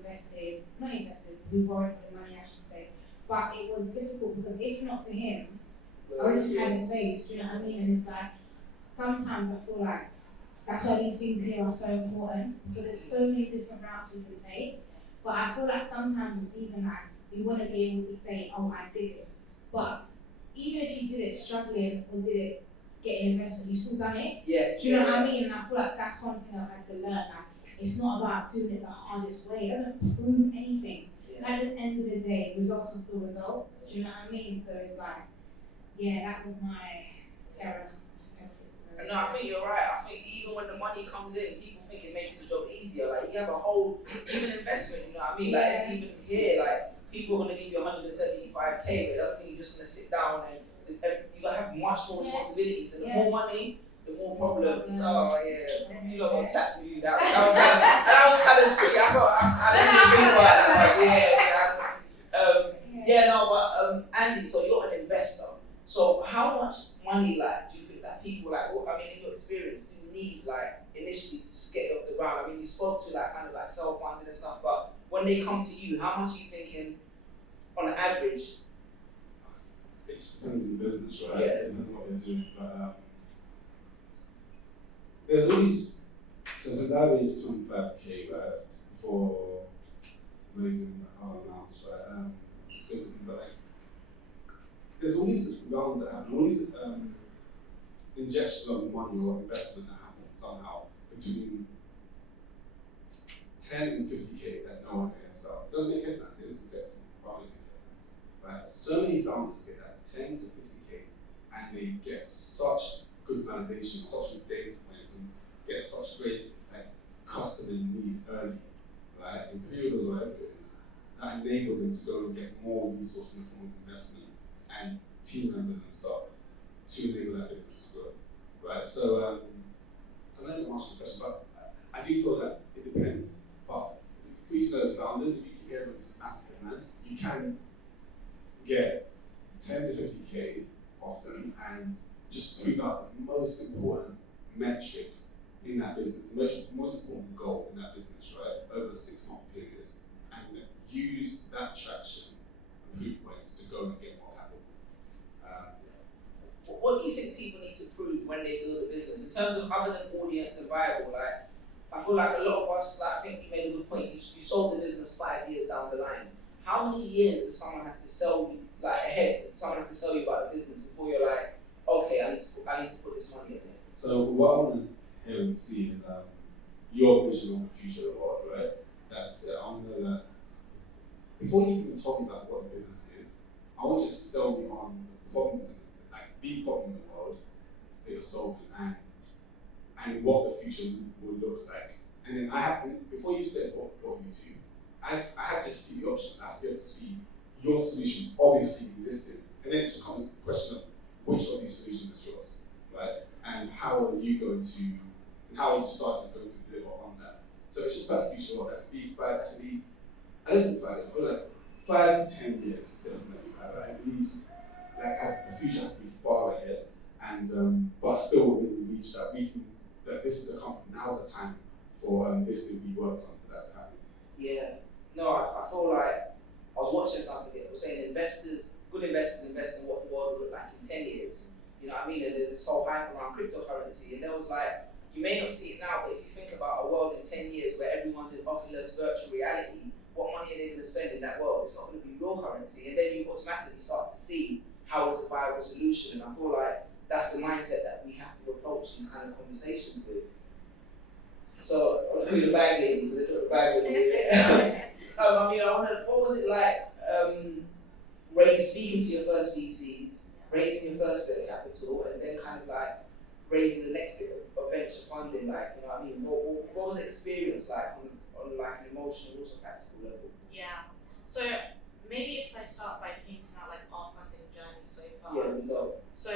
who borrowed the money, I should say. But it was difficult because if not for him, I would have just had a space, do you know what I mean? And it's like, sometimes I feel like that's why these things here are so important, because there's so many different routes we can take. But I feel like sometimes it's even like, we want to be able to say, oh, I did it. But even if you did it struggling or did it getting investment, you still done it. Yeah. Do you know what I mean? And I feel like that's one thing I've had to learn. Like, it's not about doing it the hardest way. It doesn't prove anything. Yeah. At the end of the day, results are still results. Do you know what I mean? So it's like, that was my terror. No, I think you're right. I think even when the money comes in, people think it makes the job easier. Like, you have a whole, even investment, you know what I mean? Like, even here, like, people are going to give you 175K, but it doesn't mean you're just going to sit down and you have much more responsibilities. And the more money, the more problems. Oh, yeah. You lot got tapped with you. That was kind of strict. I didn't even think about that. But Andy, so you're an investor. So how much money, like, do you think that people, like, in your experience, do you need, like, initially to just get it off the ground? I mean, you spoke to, like, kind of like self-funding and stuff, but when they come to you, how much are you thinking on average? It just depends on the business, right? Yeah. It depends on what they're doing. But there's always, so Tendai is 25K, right? For raising our amounts, right? But like, there's all these rounds that happen, all these injections of money or investment that happen somehow between 10 and 50K that no one gets out. It doesn't make headlines, it's sexy, probably make headlines. But so many founders get that 10 to 50K and they get such good validation, such good data points, and get such great customer need early, right? In pre-orders or whatever it is, that enable them to go and get more resources in the form of investment and team members and stuff to enable that business to grow, right? So I don't know answer the question, but I do feel that it depends. But for each of those founders, if you can get with massive amounts, you can get 10 to 50K often and just prove out the most important metric in that business, the most important goal in that business, right? Over a 6-month period, and use that traction and proof points to go and get more capital. What do you think people need to prove when they build a business in terms of other than audience and viable? Like, I feel like a lot of us, like, I think you made a good point. You sold the business 5 years down the line. How many years does someone have to sell you, like, ahead? Does someone have to sell you about the business before you're like, okay, I need to put this money in there? So what I want to hear and see is your vision of the future of the world, right? That's it. I want to know that before you even talk about what the business is, I want you to sell me on the problems, like the problem in the world that you're solving and what the future will look like. And then before you said what you do, I have to see the options. I have to be able to see your solution issue obviously existed, and then it just comes to the question of which of these solutions is yours, right? And how are you going to, and how are you starting going to deliver on that? So it's just about future work. That could be 5, that could be, I don't think 5 years, but like 5 to 10 years, definitely. But at least, like, as the future has to be far ahead, and but still within reach that we can, that this is the company, now's the time for this to be worked on for that to happen. Yeah. No, I feel like I was watching something. It was saying good investors invest in what the world will look like in 10 years. You know what I mean? And there's this whole hype around cryptocurrency, and there was like, you may not see it now, but if you think about a world in 10 years where everyone's in Oculus virtual reality, what money are they going to spend in that world? It's not going to be real currency, and then you automatically start to see how it's a viable solution. And I feel like that's the mindset that we have to approach these kind of conversations with. So I want to do the bag lady, because they took the bag lady. I mean, what was it like speaking to your first VCs, raising your first bit of capital, and then kind of like raising the next bit of venture funding? Like, you know what I mean? What was the experience like on like an emotional, also practical level? Yeah. So maybe if I start by painting out like our funding journey so far. Yeah, we go. So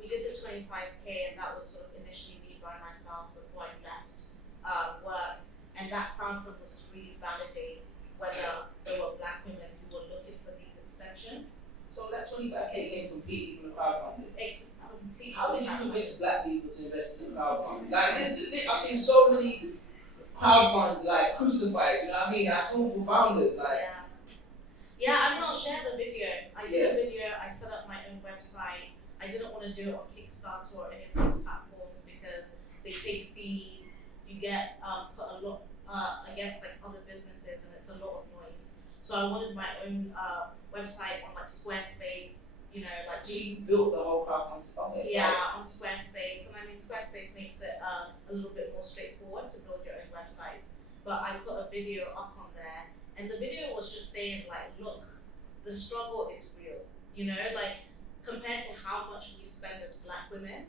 we did the 25K, and that was sort of initially me by myself before I left work, and that crowdfund was to really validate whether there were Black women who were looking for these extensions. So that 25K came completely from the crowdfunding. How did you convince Black people to invest in crowdfunding? Like, I've seen so many crowdfunds like crucified. You know what I mean? I feel for founders like. Yeah. I mean, I'll share the video. I did a video. I set up my own website. I didn't want to do it on Kickstarter or any of these platforms because they take fees. You get put a lot against like other businesses, and it's a lot of noise. So I wanted my own website on like Squarespace, you know, like. So you built the whole crowdfund stuff? Yeah, on Squarespace, and I mean Squarespace makes it a little bit more straightforward to build your own websites. But I put a video up on there, and the video was just saying like, look, the struggle is real, you know, like compared to how much we spend as Black women,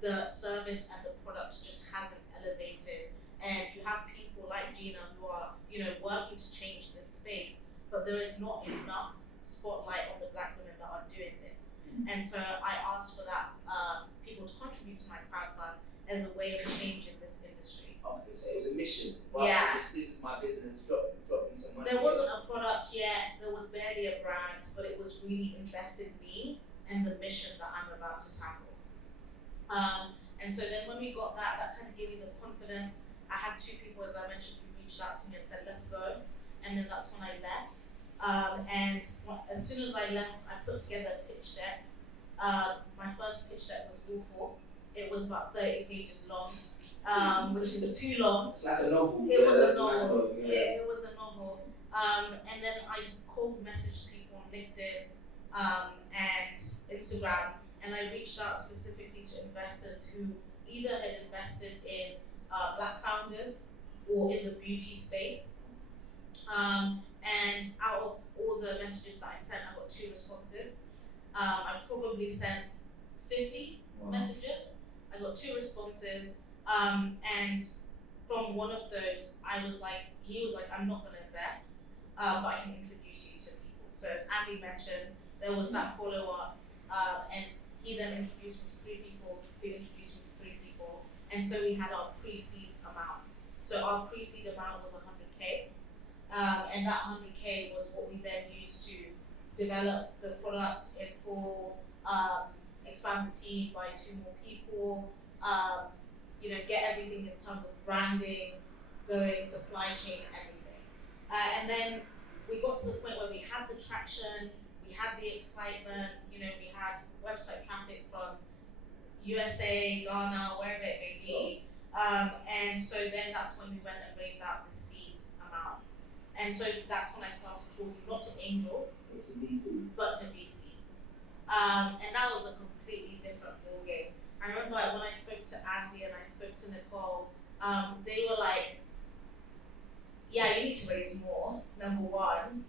the service and the product just hasn't elevated. And you have people like Gina who are, you know, working to change this space, but there is not enough spotlight on the Black women that are doing this. And so I asked for that people to contribute to my crowdfund as a way of changing this industry. Okay, so it was a mission. Well, Yeah. This is my business. Drop me some money. There wasn't a product yet, there was barely a brand, but it was really invested in me and the mission that I'm about to tackle. And so then when we got that kind of gave me the confidence. I had 2 people, as I mentioned, who reached out to me and said, let's go. And then that's when I left. And as soon as I left, I put together a pitch deck. My first pitch deck was awful. It was about 30 pages long, which is too long. It's like a novel. It was a novel. novel. Yeah, it was a novel. And then I cold messaged people on LinkedIn and Instagram, and I reached out specifically to investors who either had invested in Black founders or in the beauty space. And out of all the messages that I sent, I got 2 responses. I probably sent 50 messages. I got 2 responses. And from one of those, he was like, I'm not going to invest, but I can introduce you to people. So as Andy mentioned, there was that follow-up, and he then introduced me to 3 people, who introduced me to 3 people, and so we had our pre-seed amount. So our pre-seed amount was 100K, and that 100K was what we then used to develop the product in full, expand the team by 2 more people, get everything in terms of branding, going, supply chain, everything. And then we got to the point where we had the traction, we had the excitement, we had website traffic from USA, Ghana, wherever it may be. And so then that's when we went and raised out the seed amount. And so that's when I started talking not to angels, but to VCs. And that was a completely different ballgame. I remember when I spoke to Andy and I spoke to Nicole, they were like, yeah, you need to raise more, number 1.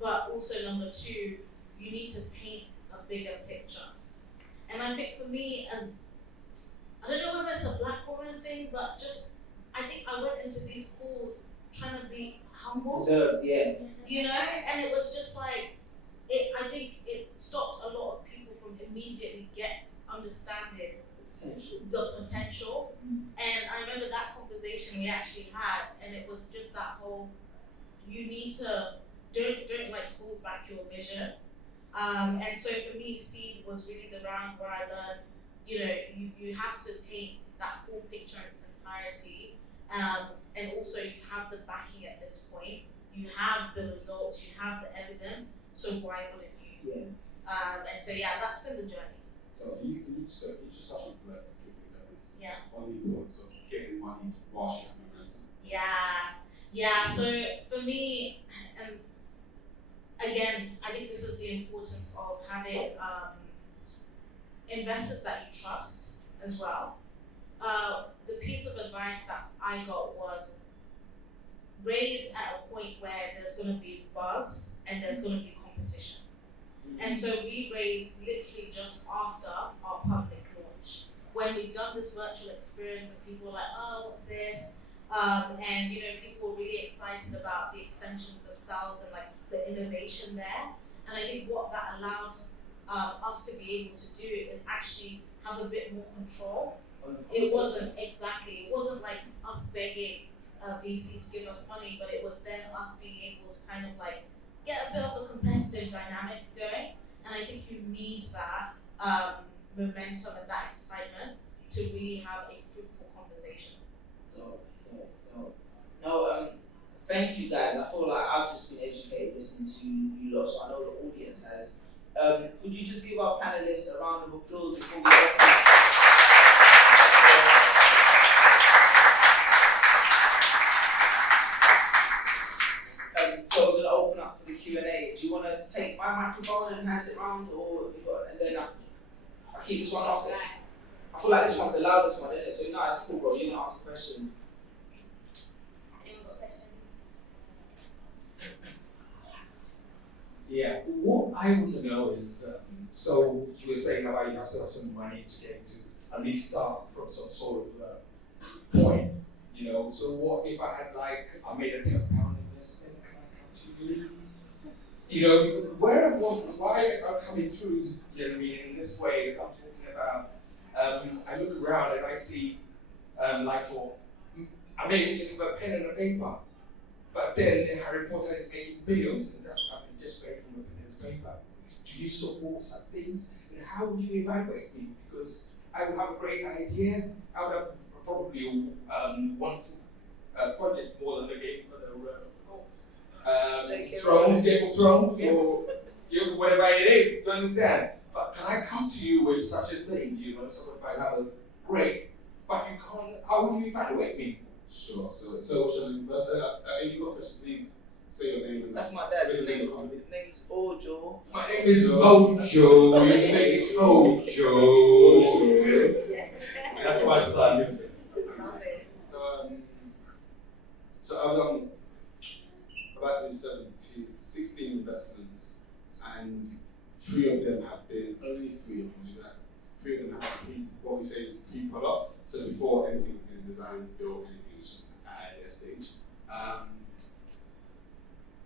But also number 2, you need to paint a bigger picture. And I think for me, I don't know whether it's a Black woman thing, but I think I went into these calls trying to be humble. Reserved, yeah. And it was just like, understanding Potential. the potential. And I remember that conversation we actually had, and it was just that whole, you need to don't like hold back your vision. And so for me, Seed was really the round where I learned, you have to paint that full picture in its entirety. And also you have the backing at this point. You have the results, you have the evidence, so why wouldn't you? Yeah. And so that's been the journey. So you just touch on like a few things like this. Yeah. On the importance of getting money whilst you have momentum. Yeah. So for me, again, I think this is the importance of having investors that you trust as well. The piece of advice that I got was raise at a point where there's going to be buzz and there's going to be competition. And so we raised literally just after our public launch, when we'd done this virtual experience and people were like, oh, what's this? And people were really excited about the extensions themselves and like the innovation there. And I think what that allowed us to be able to do is actually have a bit more control. It wasn't like us begging VC to give us money, but it was then us being able to kind of like get a bit of a competitive dynamic going. And I think you need that momentum and that excitement to really have a fruitful conversation. Dope. No, thank you guys. I feel like I've just been educated listening to you lot, so I know the audience has. Could you just give our panelists a round of applause before we open? So we're going to open up for the Q&A. Do you want to take my microphone and hand it round, and then I keep this one off? I feel like this one's the loudest one, isn't it? So no, it's cool, bro. You can ask questions. Anyone got questions? Yeah, what I want to know is, so you were saying about you have to have some money to get to at least start from some sort of point, so what if I had I made a £10 investment, can I come to you? Why I'm coming through, in this way is I'm talking about, I look around and I see, I may just have a pen and a paper, but then Harry Potter is making billions, and that's just made from a pen and paper. Do you support such things? And how would you evaluate me? Because I would have a great idea. I would have probably one project more than the Game of Thrones, or whatever it is. You understand? But can I come to you with such a thing? So if I have a great, but you can't. How would you evaluate me? Sure. So Sean, first, you got a question, please say your name. And That's my dad. His name His name's Ojo. My name is Ojo. You can make it Ojo. That's my son. So I've done about 16 investments, and only three of them have what we say is pre-product. So before anything's been designed, built, anything, it's just at idea stage.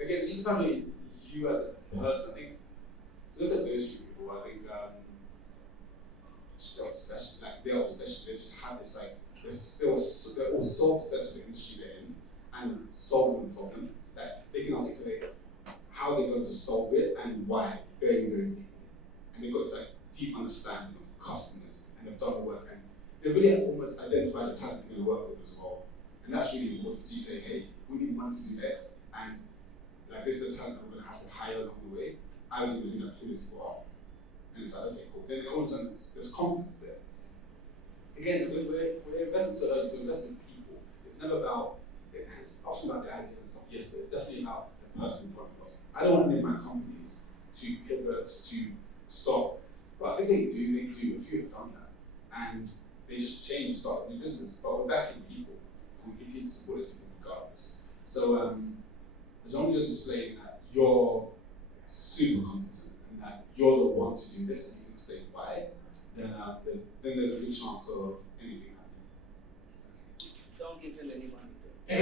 Again, it's just about you as a person. I think to look at those people, I think just their obsession, they just have this they're all so obsessed with the industry they're in and solving the problem that they can articulate how they're going to solve it and why very, very deeply. And they've got this deep understanding of customers, and they've done the work, and they really almost identify the talent they're going to work with as well. And that's really important. So you say, hey, we need money to do X, and this is the talent that we're going to have to hire along the way. I don't even know who these people are. And it's okay, cool. Then all of a sudden there's confidence there. Again, we're investing so early, so invest in people. It's never about, it's often about the idea and stuff, yes, but it's definitely about the person in front of us. I don't want to name my companies to pivot, to stop, but if they do, a few have done that. And they just change and start a new business. But we're backing people, and we continue to support those people regardless. So as long as you're displaying that you're super competent and that you're the one to do this and you can explain why, then there's a good chance of anything happening. Don't give him any money. Yeah.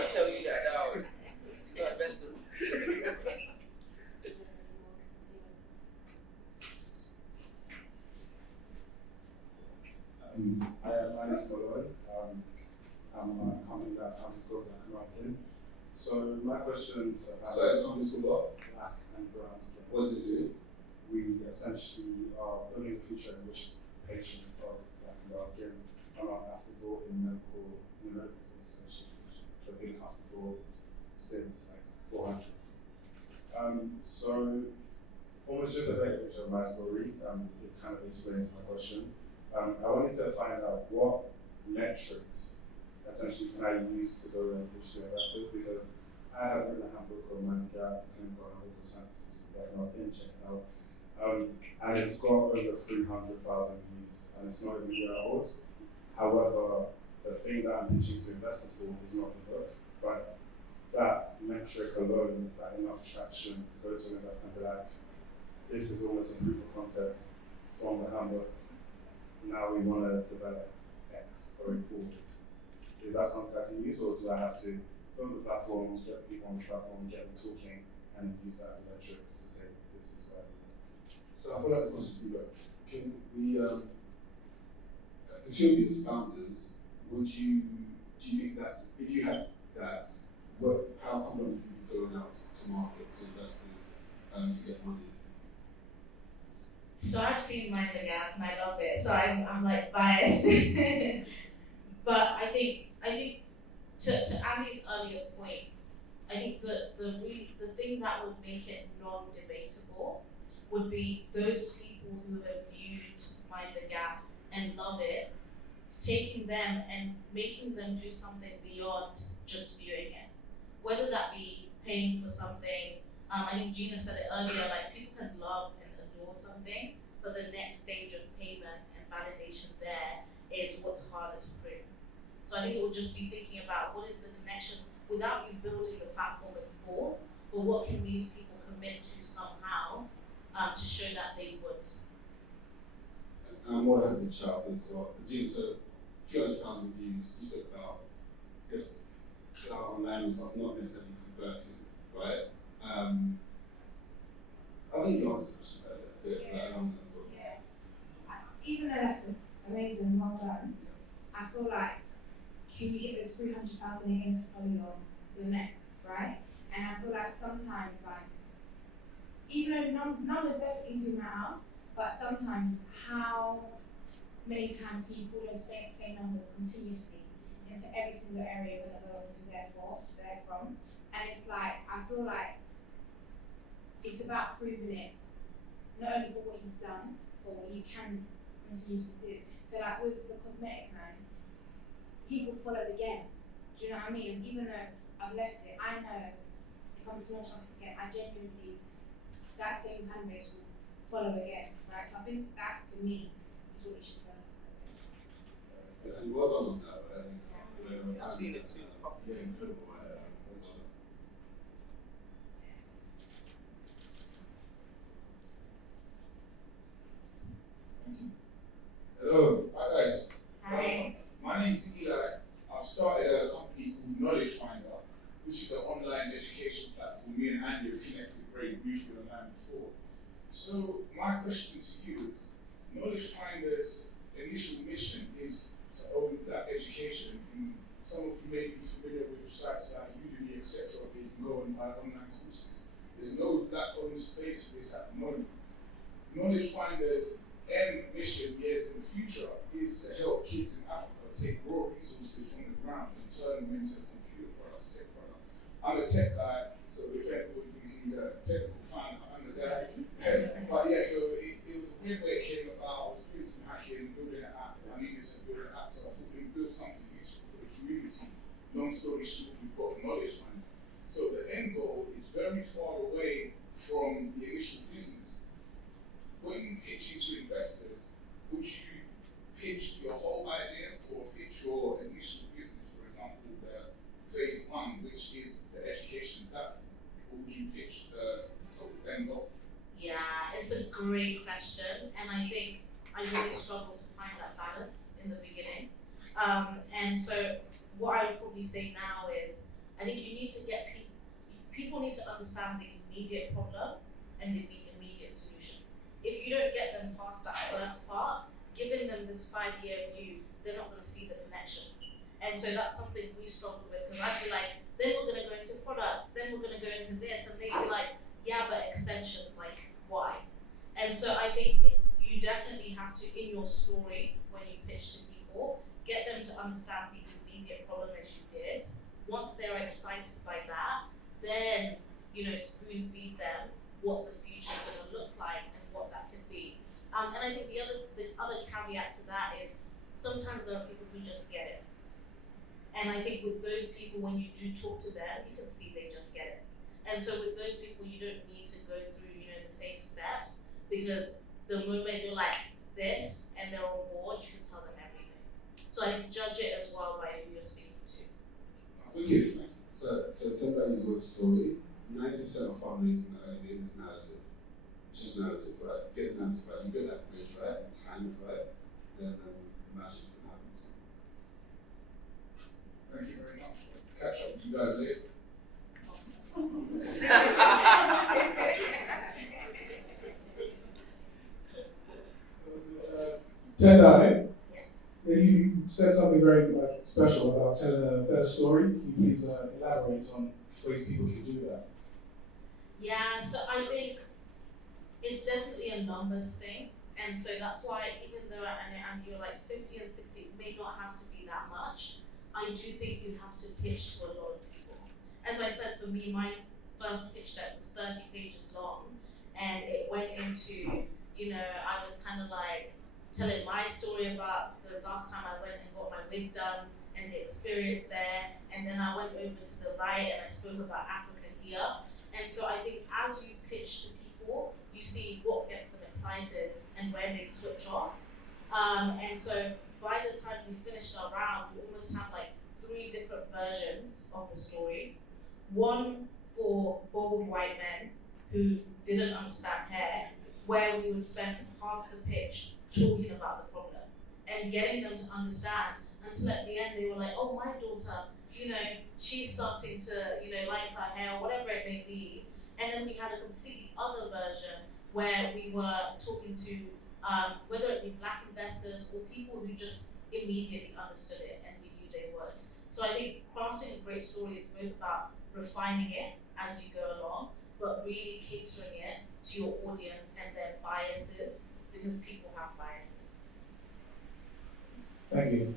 I'll tell you that now. He's not invested. So my question to So the company's called what? Black and Brown Skin. What does it do? We essentially are building a future in which patients of Black and Brown Skin are not an afterthought in medical essentially. They've been an afterthought since like 400. So almost just a better picture of my story, it kind of explains my question. I wanted to find out what metrics essentially can I use to go and pitch to investors, because I have written a handbook called Money Gap, clinical handbook of science that I was in checking out. And it's got over 300,000 views, and it's not even a year old. However, the thing that I'm pitching to investors for is not the book, but that metric alone is that enough traction to go to an investor and be like, this is almost a proof of concept. It's on the handbook. Now we want to develop X going forwards. Is that something I can use, or do I have to build the platform, get people on the platform, get them talking, and use that as a metric to say this is where? So I feel like the question is, can we, the two of you as founders, do you think that's, if you had that, how confident would you be going out to market, to investors, to get money? So I've seen Mind the Gap and I love it. So I'm like biased. But I think to Andy's earlier point, I think the thing that would make it non-debatable would be those people who have viewed Mind the Gap and love it, taking them and making them do something beyond just viewing it. Whether that be paying for something, I think Gina said it earlier, like people can love and adore something, but the next stage of payment and validation there is what's harder to prove. So I think it would just be thinking about what is the connection without you building the platform in full, but what can these people commit to somehow to show that they would. And what happened in the chat as well. Gina, so 300,000 views, you spoke about, yes, online and stuff, not necessarily converting, right? I think you answered the question earlier, a bit, as well. Yeah. Even though that's amazing, well done, I feel like, can you get those 300,000 again to follow your next, right? And I feel like sometimes, like, even though numbers definitely do matter, but sometimes how many times can you call those same numbers continuously into every single area you're going to go into therefrom? And it's like, I feel like it's about proving it, not only for what you've done, but what you can continue to do. So like with the cosmetic line, people followed again. Do you know what I mean? Even though I've left it, I know if I'm to launch something again, I genuinely, that same fan base will follow again, right? So I think that for me is what you should focus on. And well done on that, right? I've seen it too. Yeah, incredible. Well done. Hello, hi guys. Hi. My name is Eli. I've started a company called Knowledge Finder, which is an online education platform. Me and Andy have connected very briefly online before. So my question to you is, Knowledge Finder's initial mission is to own Black education. And some of you may be familiar with sites like Udemy, etc., where you can go and buy online courses. There's no Black-owned space for this at the moment. Knowledge Finder's end mission years in the future is to help kids in Africa take raw resources from the ground and turn them into computer products, tech products. I'm a tech guy, so if anybody needs the technical fan, I'm the guy. But yeah, so it was a weird way it came about. I was doing some hacking, building an app. I needed to build an app, so I thought we'd build something useful for the community. Long story short, we've got Knowledge Finder. So the end goal is very far away from the initial business. When pitching to investors, would you pitch your whole idea or pitch your initial business, for example, the phase one, which is the education platform, or would you pitch the end goal? Yeah, it's a great question, and I think I really struggled to find that balance in the beginning. And so what I would probably say now is, I think you need to get people need to understand the immediate problem and the immediate solution. If you don't get them past that first part, giving them this 5-year view, they're not going to see the connection. And so that's something we struggled with, because I feel like then we're gonna go into products, then we're gonna go into this, and they'd be like, yeah, but extensions, like, why? And so I think you definitely have to, in your story, when you pitch to people, get them to understand the immediate problem as you did. Once they're excited by that, then, spoon feed them what the future is gonna look like and what that could be. And I think the other caveat to that is sometimes there are people who just get it. And I think with those people, when you do talk to them, you can see they just get it. And so with those people, you don't need to go through, the same steps, because the moment you're like this and they're on board, you can tell them everything. So I think judge it as well by who you're speaking to. Okay. So Tendai is what story. 90% of fundraising in the early days is narrative. It's just narrative, right? You get the narrative right, you get that bridge right, and time it right, then magic can happen. Thank you very much. Catch up with you guys later. Tendai, Yes. you said something very special about telling a better story. Can you please elaborate on ways people can do that? Yeah, so I think it's definitely a numbers thing. And so that's why even though and you're like 50 and 60, it may not have to be that much. I do think you have to pitch to a lot of people. As I said, for me, my first pitch deck was 30 pages long, and it went into, I was kind of like telling my story about the last time I went and got my wig done and the experience there, and then I went over to the right and I spoke about Africa here. And so I think as you pitch to people, you see what gets them excited and where they switch off. And so by the time we finished our round, we almost had like 3 different versions of the story. One for bold white men who didn't understand hair, where we would spend half the pitch talking about the problem and getting them to understand, until at the end they were like, oh, my daughter, she's starting to, like her hair, or whatever it may be. And then we had a completely other version where we were talking to whether it be Black investors or people who just immediately understood it and we knew they would. So I think crafting a great story is both about refining it as you go along, but really catering it to your audience and their biases, because people have biases. Thank you.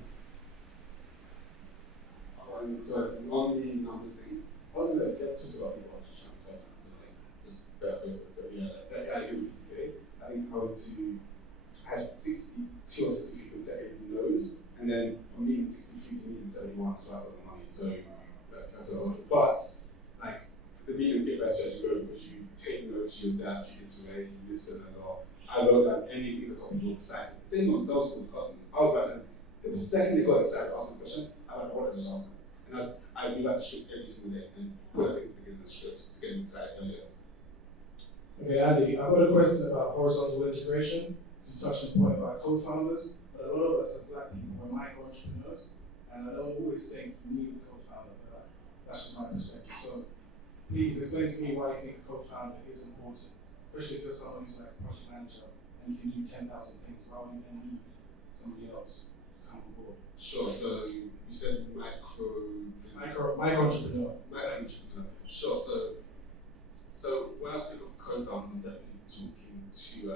And so on the numbers thing, on the let's talk about people just trying to so just bear focus. So that guy who I think I went to had 62 or 60 people say no's, and then for me it's 63 to me and 71, so I got the money. So I feel like, but like the meetings get better as you go, because you take notes, you adapt, you iterate, you listen a lot. I wrote down anything that got people excited. Same on sales with customers. I would write down the second they got excited to ask me a question, I like what I just asked them. And I do that script every single day and put it at the beginning of the script to get them excited earlier. Okay, Andy, I've got a question about horizontal integration. You touched on the point about co-founders, but a lot of us as Black people are micro entrepreneurs, and I don't always think you need a co-founder, but that's just my perspective. So please explain to me why you think a co-founder is important, especially if you're someone who's like a project manager and you can do 10,000 things. Why would you then need somebody else to come on board? Sure, so you said micro entrepreneur. Sure, so when I speak of co-founder, I'm definitely talking to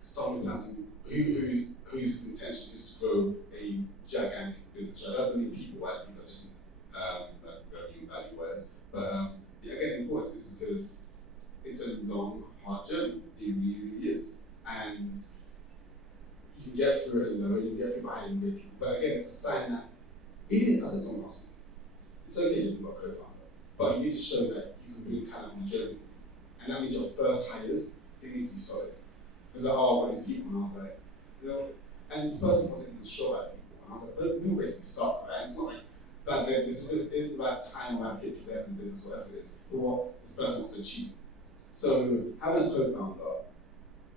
someone whose intention is to grow a gigantic business. Right? That doesn't mean people-wise, it just means revenue value-wise. But again, the importance is because it's a long, hard journey. It really is. And you can get through it alone, you can get through by having great people. But again, it's a sign that, even I said someone last week, it's okay if you've got a co-founder, but you need to show that you can bring talent on the journey. And that means your first hires, they need to be solid. It was like, oh, I want these people, and I was like, and this person wasn't even sure about people. And I was like, but people basically suck, right? It's not like back then, this isn't about time or fit for them in business, whatever it is, for what this person wants to achieve. So having a co-founder,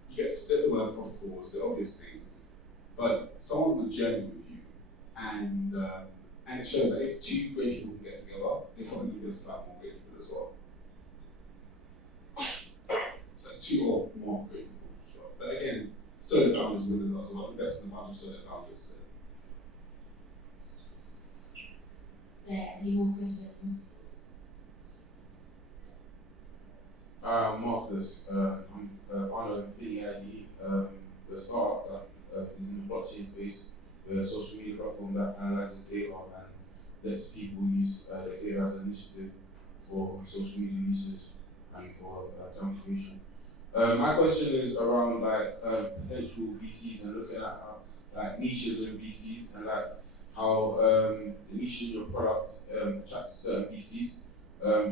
you get to split the work, of course, the obvious things, but someone's on a journey with you, and it shows that if 2 great people can get together, they probably will be able to find more great people as well. So 2 or more great people, sure. But again, solo founders win a lot as well. I think that's the advantage of solo founders. there any more questions? Marcus, I'm founder of Infinity ID, the startup that is in the blockchain space. We're a social media platform that analyzes data and lets people use the data as an initiative for social media usage and for gamification. My question is around potential VCs and looking at niches in VCs and how the niche in your product attracts certain VCs.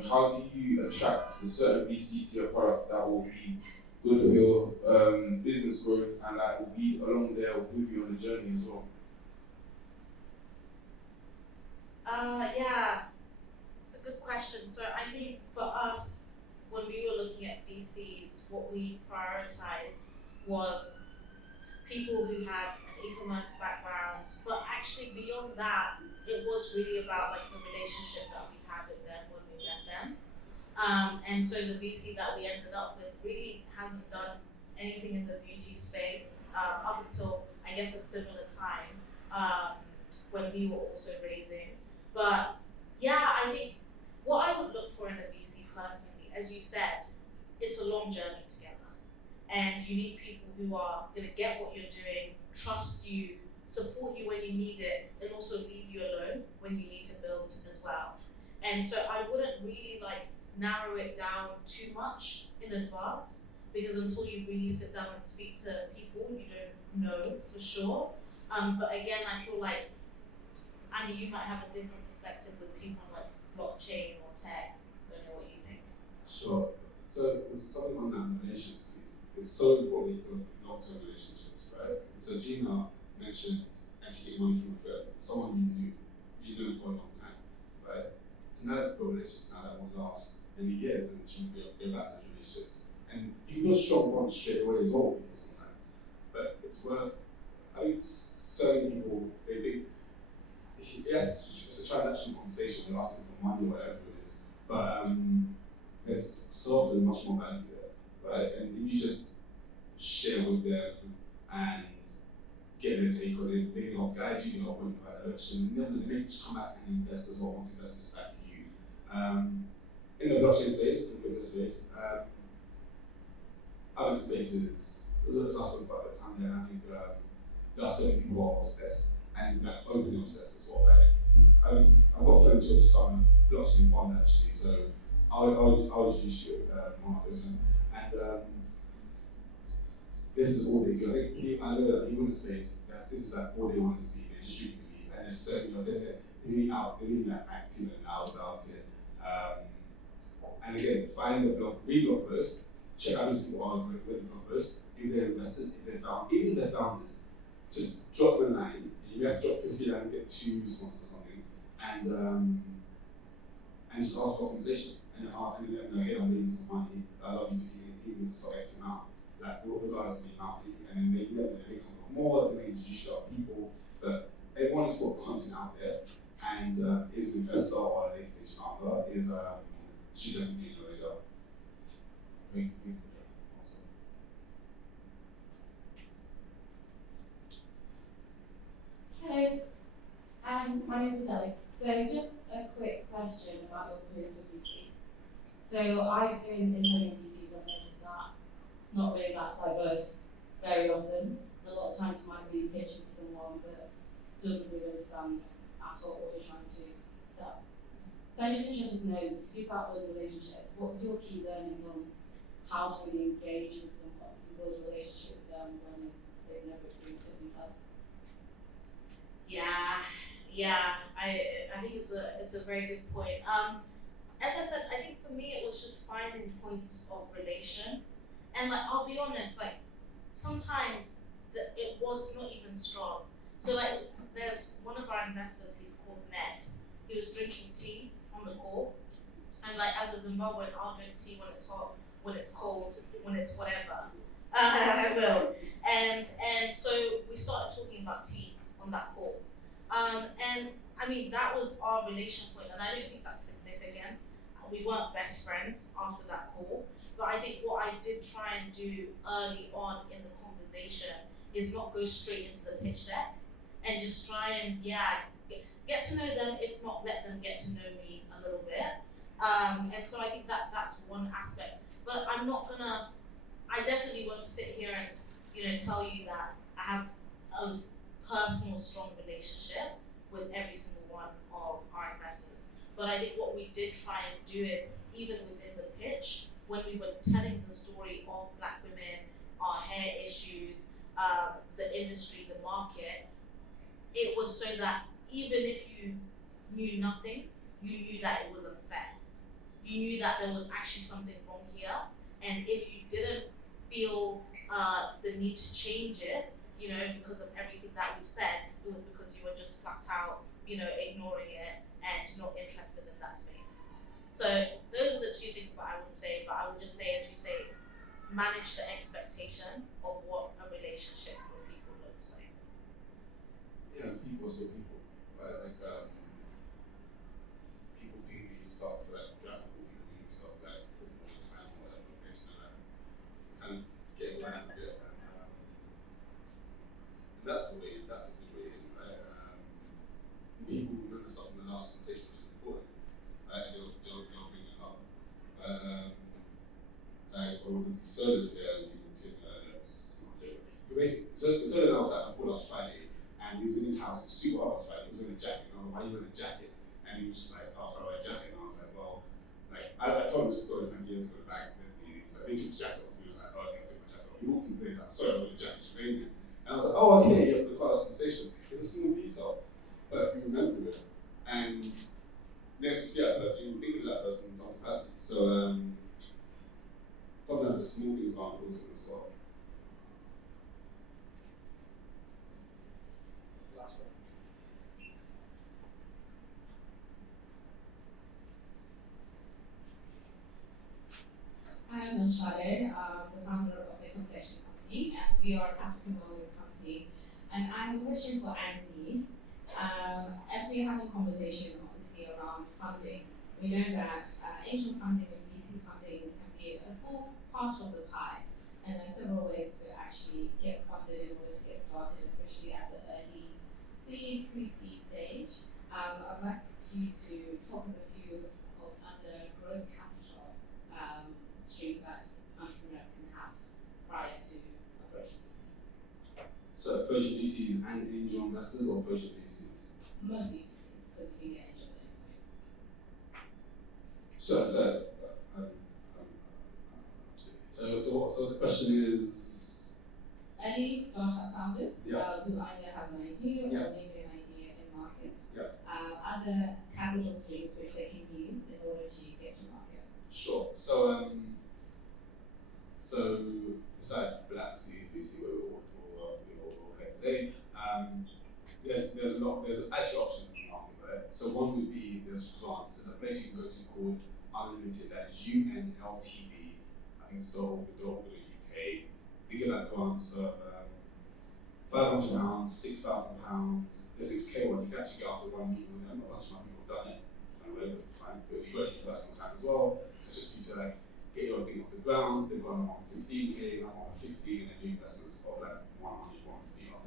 How do you attract a certain VC to your product that will be good for your business growth and that will be along there with you on the journey as well? Yeah, it's a good question. So I think for us, when we were looking at VCs, what we prioritized was people who had an e-commerce background, but actually beyond that, it was really about the relationship that we had with them when we met them. And so the VC that we ended up with really hasn't done anything in the beauty space up until I guess a similar time when we were also raising. But yeah, I think what I would look for in a VC personally, as you said, it's a long journey together. And you need people who are going to get what you're doing, trust you, support you when you need it, and also leave you alone when you need to build as well. And so I wouldn't really narrow it down too much in advance, because until you really sit down and speak to people, you don't know for sure. But again, I feel like, Andy, you might have a different perspective with people like blockchain or tech. I don't know what you think. Sure. So something on that relationships piece, it's so important to build long-term relationships, right? So Gina mentioned actually getting money from a friend, someone you knew for a long time, right? It's nice to build relationships now that will last many years and she will go back to those relationships. And you can build strong bonds straight away as well with people sometimes. But it's worth, I think so many people, they think, yes, it's a transactional conversation, they're asking for money or whatever it is, but there's so often much more value there, right? And if you just share with them and get their take on it, they can help guide you, they help point you in the right direction, and then they may just come back and invest as well, want to invest back to you. In the blockchain space, in the crypto space, other spaces, there's also about the time there, I think there are certain people who are obsessed and openly obsessed as well, right? I mean, I've got friends who are just starting a blockchain fund actually, so I'll just use you one of those ones. And this is all they do. I think I know that even in the space, this is all they want to see. They just really believe, and it's certainly they're really active and out about it. And again, find the blog, read blog post, check out who people are with the blog post. If they're investors, if they're founders, even if they're founders, just drop them a line. You have to drop 50 and get 2 responses or something, and just ask for a conversation. And let them know, hey, I'm raising some money, I love you to be even for X amount, regardless of the amount, and then they come up more, then they introduce you to other people, but everyone who's got content out there, and is an investor or a late stage founder, should definitely be in your radar. Thank you. Hello, my name is Sally. So just a quick question about your experience with VCs. So I've been in many VCs, I've noticed that it's not really that diverse very often. A lot of times you might be pitching to someone that doesn't really understand at all what you're trying to sell. So I'm just interested to know, you speak about those relationships, what was your key learnings on how to really engage with someone and build a relationship with them when they've never experienced it themselves? Yeah, I think it's a very good point. As I said, I think for me it was just finding points of relation, and I'll be honest, sometimes it was not even strong. So there's one of our investors, he's called Ned. He was drinking tea on the call, and as a Zimbabwean, I'll drink tea when it's hot, when it's cold, when it's whatever. I will. And so we started talking about tea on that call. And I mean, that was our relation point, and I don't think that's significant. We weren't best friends after that call, but I think what I did try and do early on in the conversation is not go straight into the pitch deck, and just try and get to know them, if not let them get to know me a little bit. And so I think that that's one aspect. But I definitely won't sit here and tell you that I have a personal strong relationship with every single one of our investors. But I think what we did try and do is, even within the pitch, when we were telling the story of Black women, our hair issues, the industry, the market, it was so that even if you knew nothing, you knew that it was unfair. You knew that there was actually something wrong here, and if you didn't feel the need to change it, because of everything that we've said, it was because you were just flat out, ignoring it and not interested in that space. So those are the two things that I would say, but I would just say, as you say, manage the expectation of what a relationship with people looks like. Yeah, people are still people, right? Like, people being stuff like drag, people being stuff like football all the time, or whatever, like, kind of get around a bit, and that's the good way in, right? People remember stuff from the last conversation, which is important, right? They'll bring it up. Like, I was in service here, and he was in, just not a joke. But basically, so then I was like, I called us Friday, and he was in his house, it was super hot outside, he was wearing a jacket, and I was like, why are you wearing a jacket? And he was just like, oh, I wear a jacket, and I was like, well, like, I told him this story like years ago, by accident, and he was like, they took the jacket off, he was like, oh, okay, I'll take my jacket off. He walked into his house, sorry, I was wearing a jacket, she made it. And I was like, oh, okay, you have to call this conversation. It's a small detail, but you remember it. And next you see that person, you think of that person in some capacity. So sometimes the small things are important as well. Last one. Hi, I'm Shade, the founder of a complexion company, and we are an African wellness company. And I have a question for Andy. As we have a conversation, obviously, around funding, we know that angel funding and VC funding can be a small part of the pie, and there are several ways to actually get funded in order to get started, especially at the early seed, pre-seed stage. I'd like you to talk us a few of other growth capital streams that entrepreneurs can have prior to approaching VCs. So approaching VCs and angel investors, or approaching VCs? Mostly VCs, because you can get angels at any point. So the question is, early startup founders who either have an idea Yeah. or maybe an idea in market. Yeah. Other capital streams which they can use in order to get to market. Sure. So besides Black Sea, VC, where we'll head today, there's actually options in the market, right? So one would be there's grants. There's a place you can go to called Unlimited, that is UNLTD. I think it's .org.uk. They give out grants of £500, £6,000, the 6K one. You can actually get after one meeting with them. A bunch of people have done it. Anyway, fine. But you've got your personal time as well. So just for you to like get your thing off the ground. They've got them on 15K, I'm on 50, and then your investments of like 100, 150 up.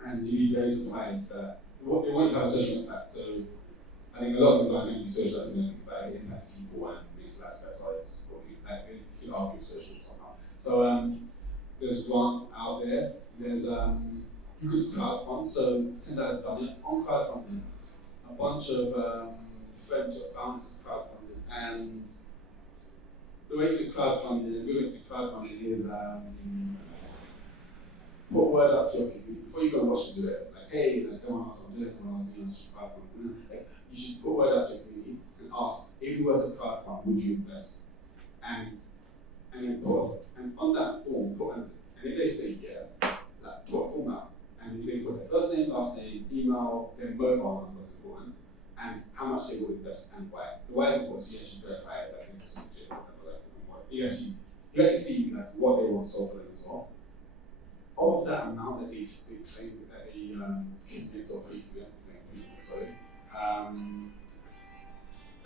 And you'd be very surprised that they want to have a social impact. So I think a lot of things aren't going to be social, I think about it impacts people and makes life better. It's probably like you could argue social somehow. So there's grants out there. There's you could crowdfund. So Tendai has done it on crowdfunding. A bunch of friends or founders crowdfunded, and the way to crowdfunding, the way to crowdfunding is put word out to your community before you go and watch them do it. Like, hey, like, come on, I'm doing it, come on, I'm crowdfunding. Like, you should put word out to your community and ask, if you were to crowdfund, would you invest? And then and on that form, and if they say yeah, like, put a form out. And if they put their first name, last name, email, their mobile number is important, and how much they would invest and why. The why is important, so you actually verify it, like it's just legit, whatever, like, what. You actually see like what they want to solve for them as well. Of that amount that they claim that they commit or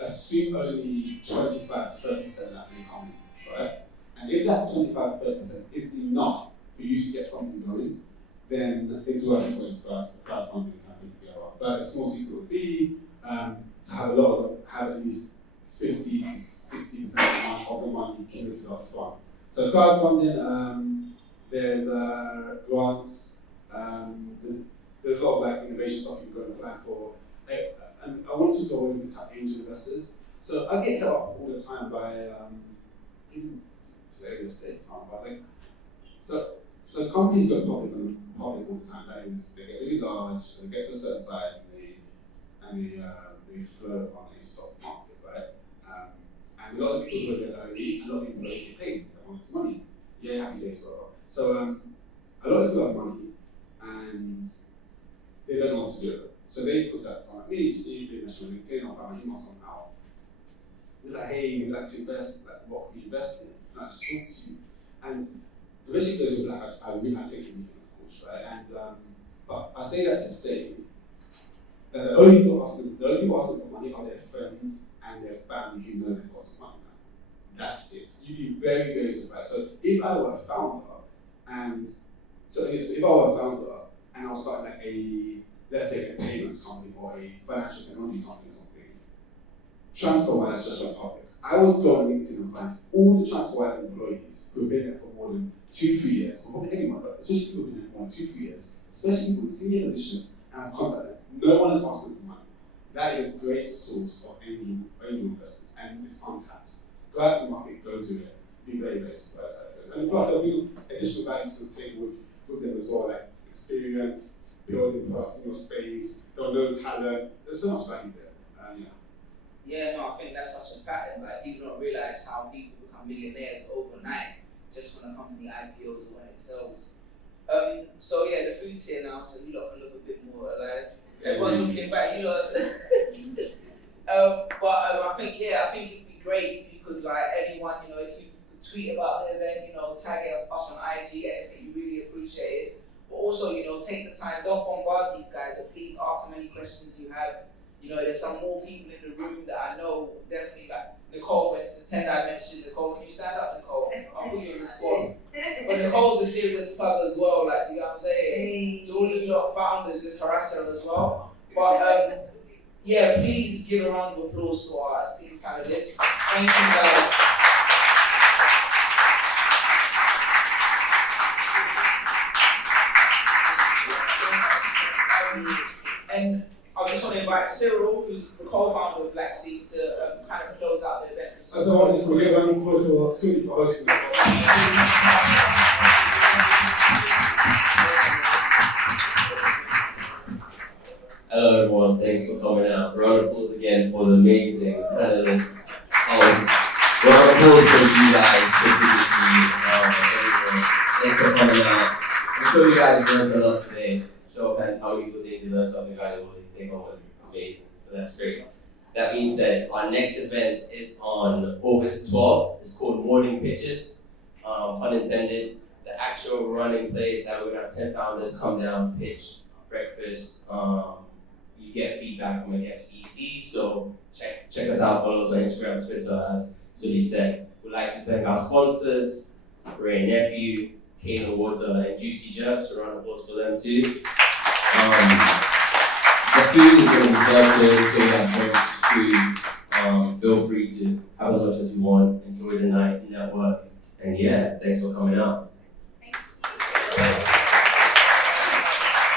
assume only 25 to 30% of that may come in, right? And if that 25 to 30% is enough for you to get something going, then it's worth it going to crowdfunding. happy together. But a small secret would be to have a lot of them, have at least 50 to 60% of the money committed up front. So crowdfunding, there's grants, there's a lot of like innovation stuff you can go and apply for. And I want to go into angel investors. So I get hit up all the time by even today, let's say, but like so companies go public all the time. That is, they get really large, they get to a certain size, and they float on a stock market, right? And a lot of people go there early, and a lot of people get paid. They want this money. Yeah, happy days, whatever. So a lot of people have money, and they don't know what to do with it. So they put that on me, they mention on LinkedIn or find my email somehow. They're like, hey, we'd like to invest, like what can we invest in? And I just talk to you. And especially those who are like, I take the meeting, of course, right? And but I say that to say that the only people asking for money are their friends and their family who know they've got some money now. That's it. You'd be very, very surprised. So if I were a founder, and I was starting like let's say a payments company or a financial technology company or something, TransferWise just went public. I would go on LinkedIn and find all the TransferWise employees who have been there for more than 2-3 years, or probably anyone, but especially people who have been there for more than 2-3 years, especially people with senior positions, and I've contacted them. No one has asked them for money. That is a great source of angel investors, and it's untapped. Go out to the market, go do it. Be very, very surprised how it goes. And plus, there'll be additional value to the table with them as well, like experience, building products in your space, they'll know talent. There's so much value there. Yeah, no, I think that's such a pattern. Like, people don't realize how people become millionaires overnight just when a company IPOs or when it sells. So yeah, the food's here now, so you lot can look a bit more alive. Everyone's looking back, you lot. But I think it'd be great if you could, like, anyone, if you could tweet about the event, tag us on IG, anything, you really appreciate it. But also, take the time, don't bombard these guys, but please ask them any questions you have. There's some more people in the room that I know definitely, like Nicole, for instance, Tendai mentioned. Nicole, can you stand up, Nicole? I'll put you on the spot. But Nicole's a serious plug as well, like, you know what I'm saying? So all of you lot founders, just harass her as well. But yeah, please give a round of applause to our esteemed panelists. Thank you guys. And I just want to invite Cyril, who's the co-founder of Black Seed, to kind of close out the event. As I wanted to give a round of applause for Suli for hosting this. Hello everyone, thanks for coming out. Round of applause again for the amazing panelists. Round of applause for you guys, specifically. Thanks for coming out. I'm sure you guys learned a lot today. Show of hands how many people think you learned something valuable and take home. It's amazing, so that's great. That being said, our next event is on August 12th. It's called Morning Pitches, pun intended. The actual running place that we're gonna have 10 founders come down, pitch, breakfast. You get feedback from, I guess, EC. So check us out, follow us on Instagram, Twitter, as Suli said. We'd like to thank our sponsors, Ray Nephew, Cane and Water, and Juicy Jerks. So round of applause for them too. The food is going to be served soon, so you have drinks, food. Feel free to have as much as you want, enjoy the night, network, and yeah, thanks for coming out.